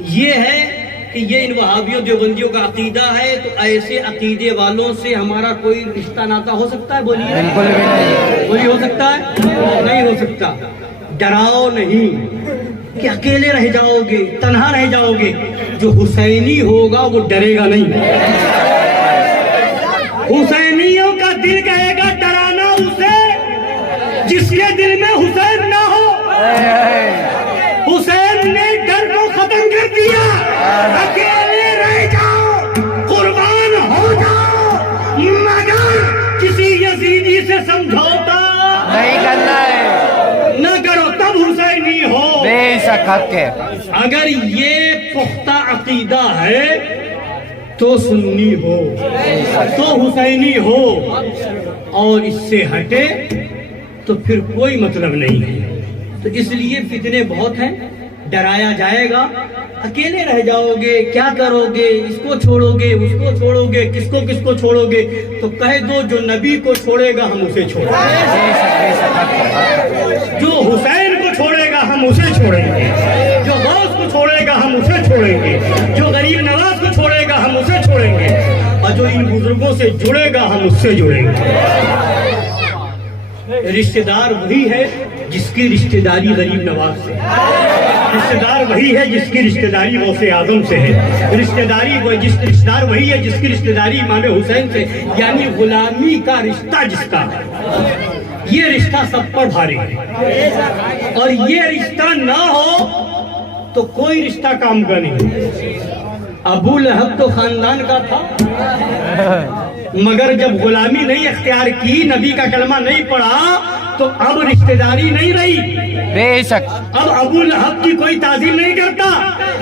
یہ ہے کہ یہ ان وہابیوں دیوبندیوں کا عقیدہ ہے، تو ایسے عقیدے والوں سے ہمارا کوئی رشتہ ناتا ہو سکتا ہے؟ بولیے بالکل بھی نہیں. کوئی ہو سکتا ہے؟ نہیں ہو سکتا. ڈراؤ نہیں کہ اکیلے رہ جاؤ گے، تنہا رہ جاؤ گے. جو حسینی ہوگا وہ ڈرے گا نہیں. حسینیوں کا دل کہے گا ڈرانا اسے جس کے دل میں حسین نہ ہو. حسین نے ڈر کو ختم کر دیا. اکیلے رہ جاؤ، قربان ہو جاؤ، مگر کسی یزیدی سے سمجھوتا نہیں کرنا ہے. نہ کرو، تب حسینی ہو. بے شک حق ہے. اگر یہ پختہ عقیدہ ہے تو سنی ہو، تو حسینی ہو، اور اس سے ہٹے تو پھر کوئی مطلب نہیں ہے. تو اس لیے فتنے بہت ہیں. ڈرایا جائے گا، اکیلے رہ جاؤ گے، کیا کرو گے، اس کو چھوڑو گے، اس کو چھوڑو گے، کس کو چھوڑو گے. تو کہہ دو جو نبی کو چھوڑے گا ہم اسے چھوڑیں گے، جو حسین کو چھوڑے گا ہم اسے چھوڑیں گے، جو غوث کو چھوڑے گا ہم اسے چھوڑیں گے، جو غریب نواز کو چھوڑے گا ہم اسے چھوڑیں گے، اور جو ان بزرگوں سے جڑے گا ہم اس سے جڑیں گے. رشتہ دار وہی ہے جس کی رشتہ داری غریب نواز سے ہے. رشتہ دار وہی ہے جس کی رشتہ داری غوث اعظم سے ہے. رشتہ دار وہی ہے جس کی رشتہ داری امام حسین سے، یعنی غلامی کا رشتہ جس کا ہے. یہ رشتہ سب پر بھاری ہے، اور یہ رشتہ نہ ہو تو کوئی رشتہ کام کا نہیں. ابو لہب تو خاندان کا تھا، مگر جب غلامی نہیں اختیار کی، نبی کا کلمہ نہیں پڑھا، تو اب رشتہ داری نہیں رہی. بے شک. اب ابو لہب کی کوئی تعظیم نہیں کرتا،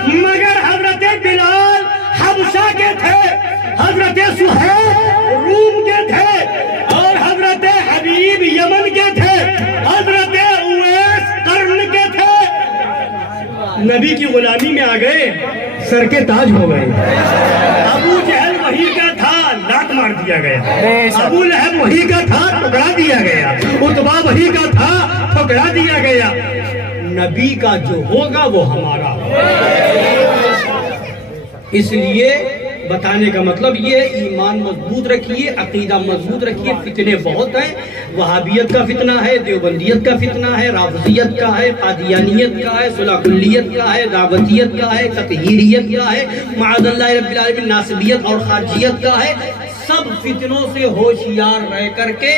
مگر حضرت بلال حبشہ کے تھے، حضرت سہیل روم کے تھے، اور حضرت حبیب یمن کے تھے، حضرت اویس قرن کے تھے. نبی کی غلامی میں آ گئے، سر کے تاج ہو گئے. ابو جہل وہی کا تھا، لات مار دیا گیا. ابو لہب وہی کا تھا، ٹکرا دیا گیا. عتبہ وہی کا تھا، ٹکرا دیا گیا. نبی کا جو ہوگا وہ ہمارا ہوگا. اس لیے بتانے کا مطلب یہ ہے، ایمان مضبوط رکھیے، عقیدہ مضبوط رکھیے. فتنے بہت ہیں. وہابیت کا فتنہ ہے، دیوبندیت کا فتنہ ہے، رافضیت کا ہے، قادیانیت کا ہے، صلح کلیت کا ہے، دعوتیت کا ہے، تطہیریت کا ہے، معاذ اللہ رب العالمین ناصبیت اور خارجیت کا ہے. سب فتنوں سے ہوشیار رہ کر کے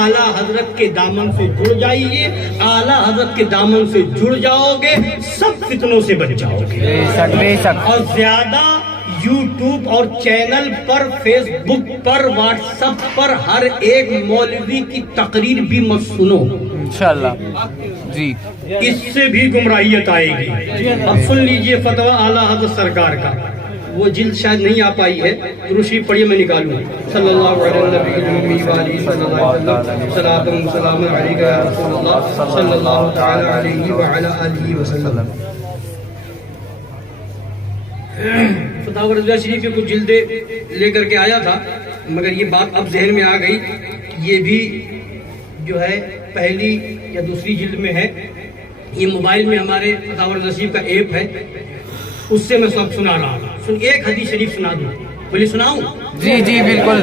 اعلیٰ حضرت کے دامن سے جڑ جائیے. اعلیٰ حضرت کے دامن سے جڑ جاؤ گے، سب فتنوں سے بچ جاؤ گے. بے شک بے شک. اور زیادہ یوٹیوب اور چینل پر، فیس بک پر، واٹس ایپ پر ہر ایک مولوی کی تقریر بھی مت سنو، انشاءاللہ. جی. اس سے بھی گمراہیت آئے گی. اب سن لیجئے فتویٰ اعلیٰ حضرت سرکار کا. وہ جلد شاید نہیں آ پائی ہے، روشی پڑھیے، میں نکالوں. صلی اللہ علیہ وسلم علیہ یا رسول اللہ صلی اللہ تعالی علیہ وعلی آلہ وسلم. فتاوی رضویہ شریف کی کچھ جلدیں لے کر کے آیا تھا، مگر یہ بات اب ذہن میں آ گئی. یہ بھی جو ہے پہلی یا دوسری جلد میں ہے. یہ موبائل میں ہمارے فتاوی رضویہ شریف کا ایپ ہے، اس سے میں سب سنا رہا ہوں. ایک حدیث شریف سنا دوں. بولیے سناؤں؟ جی جی بالکل.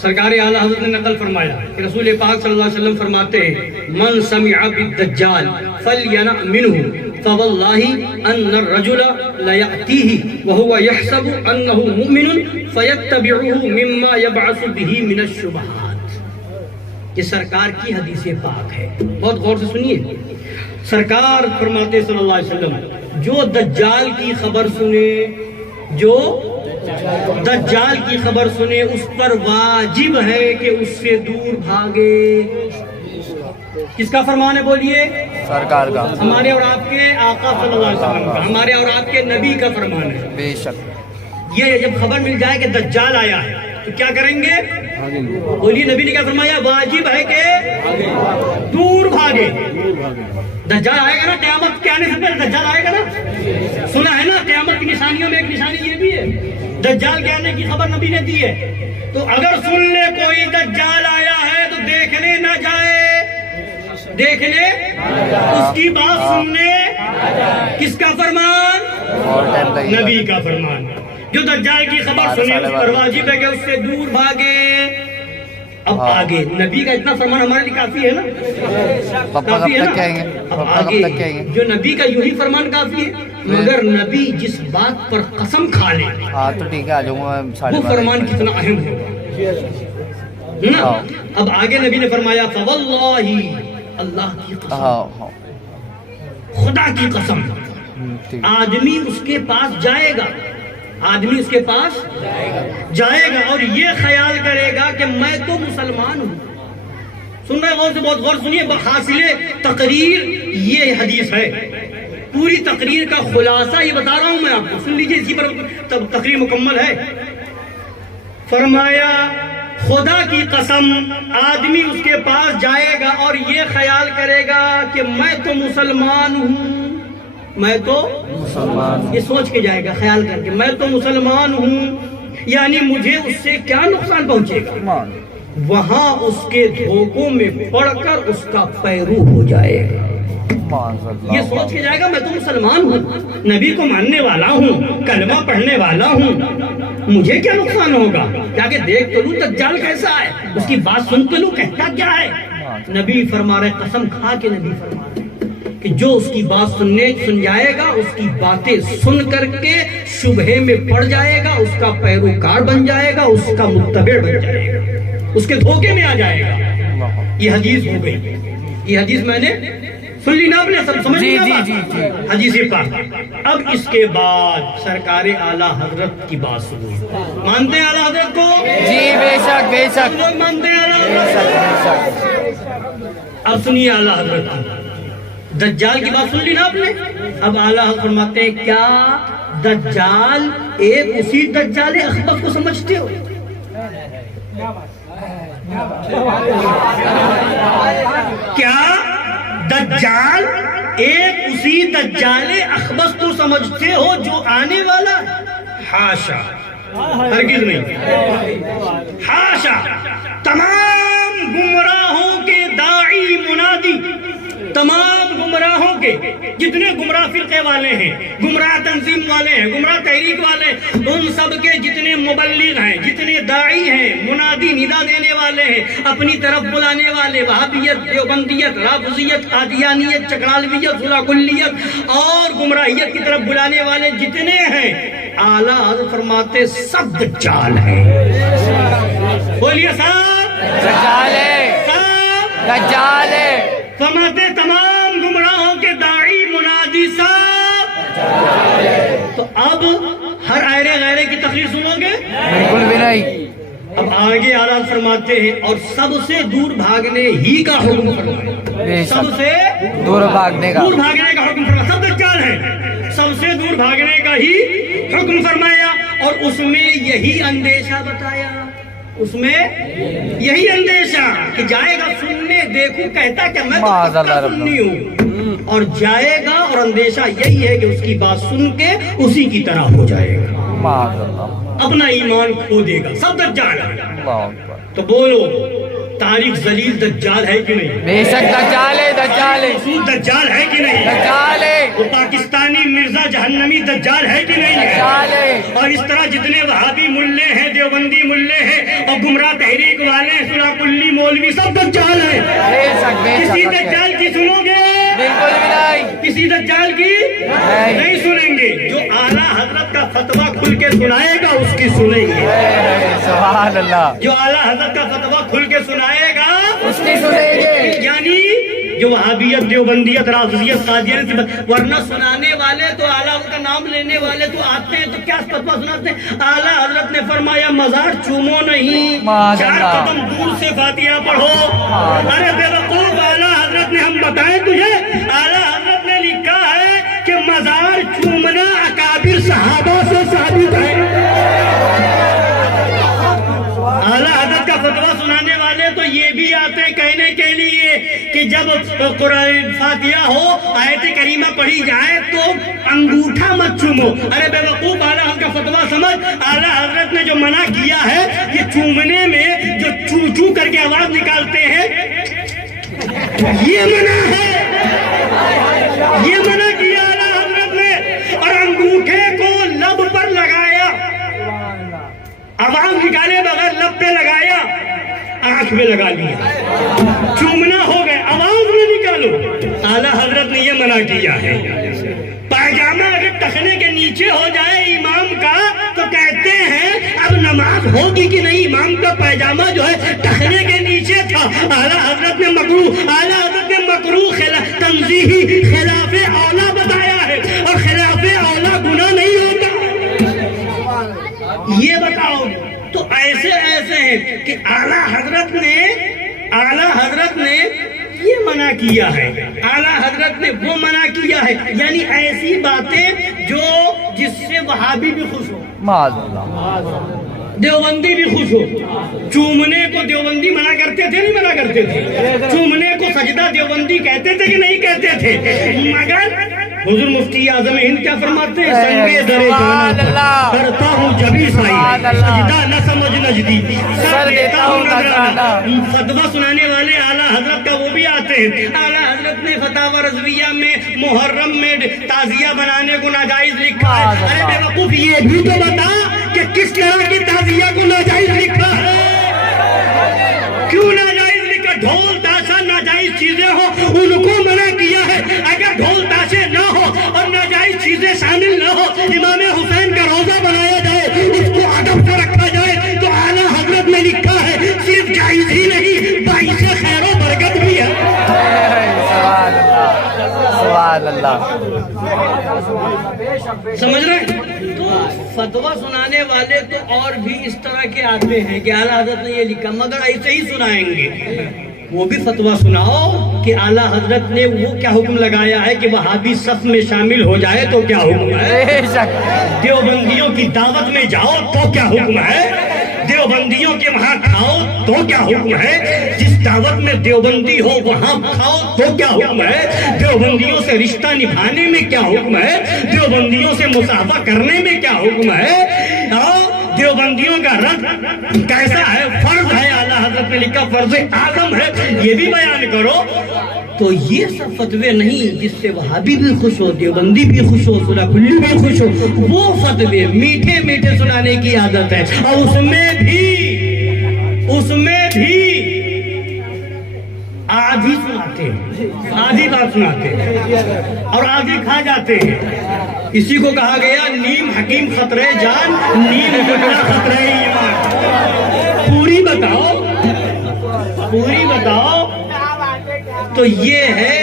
سرکار اعلیٰ حضرت نے نقل فرمایا کہ رسول پاک صلی اللہ علیہ وسلم فرماتے ہیں، من سمع بالدجال فلینع منہ فواللہ ان الرجل لیأتیہ وہو یحسب انہ مؤمن فیتبعہ مما یبعث بہ من الشبہات. یہ سرکار کی حدیث پاک ہے، بہت غور سے سنیے. سرکار فرماتے صلی اللہ علیہ وسلم، جو دجال کی خبر سنے، جو دجال کی خبر سنے، اس پر واجب ہے کہ اس سے دور بھاگے. کس کا فرمان ہے؟ بولیے. سرکار کا. ہمارے اور آپ کے آقا صلی اللہ علیہ وسلم کا، ہمارے اور آپ کے نبی کا فرمان ہے. بے شک. یہ جب خبر مل جائے کہ دجال آیا ہے تو کیا کریں گے؟ بولیے. نبی نے کیا فرمایا؟ واجب ہے کہ دور بھاگے. دجال آئے گا نا، قیامت کے آنے سے پہلے دجال آئے گا نا. سنا ہے نا قیامت کی نشانیوں میں ایک نشانی یہ بھی ہے، دجال کے آنے کی خبر نبی نے دی ہے. تو اگر سن لے کوئی دجال آیا ہے تو دیکھنے نہ جائے. دیکھنے اس کی بات سننے کس کا فرمان؟ اور ٹائم لگے گا. نبی کا فرمان. جو دجال کی خبر سنے اس پر واجب ہے کہ اس سے دور بھاگے. اب آگے نبی کا اتنا فرمان ہمارے لیے کافی ہے نا؟ پپا کب کافی ہے تک کہیں نا؟ گے؟ اب پپا کب آگے تک کہیں گے؟ جو نبی کا یوں ہی فرمان کافی ہے، مگر نبی جس بات پر قسم کھا لے ہاں تو ٹھیک ہے، آ جاؤں گا میں. وہ فرمان کتنا اہم ہوگا نا. اب آگے نبی نے فرمایا فواللہ، اللہ کی قسم، ہاں خدا کی قسم، ٹھیک. آدمی اس کے پاس جائے گا، آدمی اس کے پاس جائے گا اور یہ خیال کرے گا کہ میں تو مسلمان ہوں. سن رہے غور سے بہت غور سنیے. حاصل تقریر یہ حدیث ہے. پوری تقریر کا خلاصہ یہ بتا رہا ہوں میں آپ کو، سن لیجئے، اسی پر تب تقریر مکمل ہے. فرمایا خدا کی قسم، آدمی اس کے پاس جائے گا اور یہ خیال کرے گا کہ میں تو مسلمان ہوں، میں تو مسلمان. یہ سوچ کے جائے گا، خیال کر کے میں تو مسلمان ہوں، یعنی مجھے اس سے کیا نقصان پہنچے گا. وہاں اس کے دھوکوں میں پڑ کر اس کا پیرو ہو جائے گا. یہ سوچ کے جائے گا میں تو مسلمان ہوں، نبی کو ماننے والا ہوں، کلمہ پڑھنے والا ہوں، مجھے کیا نقصان ہوگا؟ جا کے دیکھ تو لوں دجال کیسا ہے، اس کی بات سن تو لوں کہتا کیا ہے. نبی فرما رہے، قسم کھا کے نبی فرما رہے کہ جو اس کی بات سن جائے گا، اس کی باتیں سن کر کے شبہے میں پڑ جائے گا، اس کا پیروکار بن جائے گا، اس کا متبع بن جائے گا، اس کے دھوکے میں آ جائے گا. یہ حدیث ہو گئی. یہ حدیث میں نے سن لی نا، آپ نے سب سمجھ لیا جی. حدیث پاک. اب اس کے بعد سرکار اعلیٰ حضرت کی بات سنیے. مانتے ہیں اعلیٰ حضرت کو؟ جی بے شک بے شک. لوگ مانتے ہیں اعلیٰ بے حضرت؟ شک بے شک. اب سنیے اعلیٰ حضرت کی. دجال کی بات سن لی نا آپ نے. اب اعلیٰ حضرت فرماتے ہیں کیا دجال ایک اسی دجال اخبث کو سمجھتے ہو؟ کیا دجال ایک اسی دجال اخبث کو سمجھتے ہو جو آنے والا ہے؟ حاشا، ہرگز نہیں. حاشا. تمام گمراہوں کے داعی منادی، تمام گمراہوں کے جتنے گمراہ فرقے والے ہیں، گمراہ تنظیم والے ہیں، گمراہ تحریک والے ہیں، ان سب کے جتنے مبلغ ہیں، جتنے داعی ہیں، منادی ندا دینے والے ہیں، اپنی طرف بلانے والے، وہابیت، دیوبندیت، رافضیت، قادیانیت، چکرالویت، ذوالکلیت اور گمراہیت کی طرف بلانے والے جتنے ہیں، اعلیٰ حضرت فرماتے سب دجال ہیں. بولیے صاحب، دجال ہے، صاحب دجال ہے. فرماتے تمام گمراہوں کے داعی منادی صاحب. تو اب ہر آئرے غیرے کی تقریر سنو گے؟ بالکل بھی نہیں. اب آگے اعلیٰ فرماتے ہیں اور سب سے دور بھاگنے ہی کا حکم فرمایا. سب سے دور بھاگنے کا، دور بھاگنے کا حکم فرمایا. سب دجال ہیں، سب سے دور بھاگنے کا ہی حکم فرمایا. اور اس میں یہی اندیشہ بتایا، اس میں یہی اندیشہ کہ جائے گا سننے، دیکھوں کہتا کہ میں تو سننی ہوں، اور جائے گا اور اندیشہ یہی ہے کہ اس کی بات سن کے اسی کی طرح ہو جائے گا، اپنا ایمان کھو دے گا. سب دجال ہے. تو بولو تاریخ ذلیل دجال ہے کہ نہیں؟ بے شک دجال ہے، دجال ہے، دجال ہے کہ نہیں؟ دجال ہے، وہ پاکستانی مرزا جہنمی دجال ہے کہ نہیں ہے؟ دجال ہے. اور اس طرح جتنے وہابی ملے ہیں، دیوبندی ملے ہیں اور گمراہ تحریک والے ہیں، سلا کلی مولوی، سب دجال ہیں. بے شک بے کسی شک. دجال کی سنو گے؟ بالکل بھی نہیں. کسی دجال کی نہیں سنیں گے. جو اعلیٰ حضرت کا فتویٰ کھل کے سنائے گا اس کی سنیں گے. سبحان اللہ. جو اعلیٰ حضرت کا فتویٰ کھل کے سنائے گا اس کی سنیں گے. یعنی جو وہابیت، دیوبندیت، رافضیت، قادیانیت، ورنہ سنانے والے تو اعلیٰ کا نام لینے والے تو آتے ہیں تو کیا فتویٰ سناتے ہیں؟ اعلیٰ حضرت نے فرمایا مزار چومو نہیں، 4 قدم دور سے فاتحہ پڑھو. ارے بے وقوف، اعلیٰ حضرت نے ہم بتائیں تجھے، اعلیٰ حضرت نے لکھا ہے کہ مزار چومنا اکابر صحابہ سے ثابت ہے. اعلیٰ حضرت کا فتویٰ سنانے والے تو یہ بھی آتے ہیں کہنے کے لیے کہ جب قرآن فاتحہ ہو، آیت کریمہ پڑھی جائے تو انگوٹھا مت چومو. ارے بے وقوف، اعلیٰ حضرت کا فتویٰ سمجھ. اعلیٰ حضرت نے جو منع کیا ہے، یہ چومنے میں جو چو چو کر کے آواز نکالتے ہیں یہ منع ہے، یہ منع کیا اعلیٰ حضرت نے، اور انگوٹھے کو لب پر لگایا، عوام نکالے بغیر لب پہ لگایا، آنکھ میں لگا لیا، چومنا ہو گئے، آواز میں نکالو، اعلیٰ حضرت نے یہ منع کیا ہے۔ پائجامہ اگر ٹخنے کے نیچے ہو جائے امام کا تو کہتے ہیں اب نماز ہوگی کہ نہیں، امام کا پائجامہ جو ہے ٹخنے کے نیچے تھا، اعلیٰ حضرت نے مکروہ تنزیہی خلاف اولا بتایا ہے، اور خلاف اولا گناہ نہیں ہوتا، یہ بتاؤ۔ تو ایسے ہیں کہ اعلیٰ حضرت نے یہ منع کیا ہے، اعلیٰ حضرت نے وہ منع کیا ہے، یعنی ایسی باتیں جس سے وہابی بھی خوش ہو، معاذ اللہ، دیوبندی بھی خوش ہو۔ چومنے کو دیوبندی منع کرتے تھے نہیں منع کرتے تھے؟ چومنے کو سجدہ دیوبندی کہتے تھے کہ نہیں کہتے تھے؟ مگر حضور مفتی اعظم ہند کیا فرماتے ہیں؟ سنگے درے جانا کرتا ہوں جبھی سائی، سجدہ نہ سمجھ نجدی، سر دیتا ہوں نذرانہ۔ فتویٰ سنانے والے اعلیٰ حضرت کا وہ بھی آتے ہیں۔ اعلیٰ حضرت نے فتاوی رضویہ میں محرم میں تعزیہ بنانے کو ناجائز لکھا ہے۔ ارے بے وقوف، یہ بھی تو بتا کہ کس طرح کی تعزیہ کو ناجائز لکھا ہے، کیوں ناجائز لکھا؟ ڈھول تاشا ناجائز چیزیں ہوں ان کو منع کیا ہے۔ اگر ڈھول تاشے نہ ہو اور ناجائز چیزیں شامل نہ ہو، امام حسین کا روزہ بنایا جائے، اس کو ادب سے رکھا جائے، تو اعلیٰ حضرت نے لکھا ہے صرف جائز ہی نہیں باعث خیر و برکت بھی ہے۔ سبحان اللہ، سمجھ رہے ہیں؟ تو فتویٰ سنانے والے تو اور بھی اس طرح کے آتے ہیں کہ اعلیٰ حضرت نے یہ لکھا، مگر ایسے ہی سنائیں گے۔ وہ بھی فتویٰ سناؤ کہ اعلیٰ حضرت نے وہ کیا حکم لگایا ہے کہ وہابی صف میں شامل ہو جائے تو کیا حکم ہے، بے شک، دیوبندیوں کی دعوت میں جاؤ تو کیا حکم ہے، دیوبندیوں کے وہاں کھاؤ تو کیا حکم ہے، جس دعوت میں دیوبندی ہو وہاں کھاؤ تو کیا حکم ہے، دیوبندیوں سے رشتہ نبھانے میں کیا حکم ہے، دیوبندیوں سے مصافحہ کرنے میں کیا حکم ہے، دیوبندیوں کا رد کیسا ہے، فرض ہے، اعلیٰ حضرت نے لکھا فرض اعظم ہے، یہ بھی بیان کرو۔ تو یہ سب فتوے نہیں جس سے وہابی بھی خوش ہو، دیوبندی بھی خوش ہو، سلا کلی بھی خوش ہو، وہ فتوے میٹھے میٹھے سنانے کی عادت ہے، اور اس میں بھی آدھی سناتے ہیں، آدھی بات سناتے ہیں اور آدھی کھا جاتے ہیں۔ اسی کو کہا گیا نیم حکیم خطرے جان، نیم بکرا خطرے ایمان۔ پوری بتاؤ۔ تو یہ ہے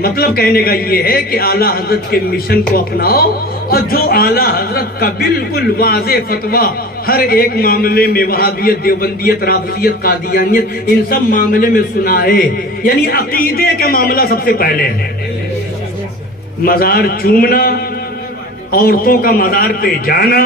مطلب کہنے کا، یہ ہے کہ اعلیٰ حضرت کے مشن کو اپناؤ، اور جو اعلیٰ حضرت کا بالکل واضح فتویٰ ہر ایک معاملے میں، وہابیت، دیوبندیت، رافضیت، قادیانیت، ان سب معاملے میں سنائے، یعنی عقیدے کا معاملہ سب سے پہلے ہے۔ مزار چومنا، عورتوں کا مزار پہ جانا،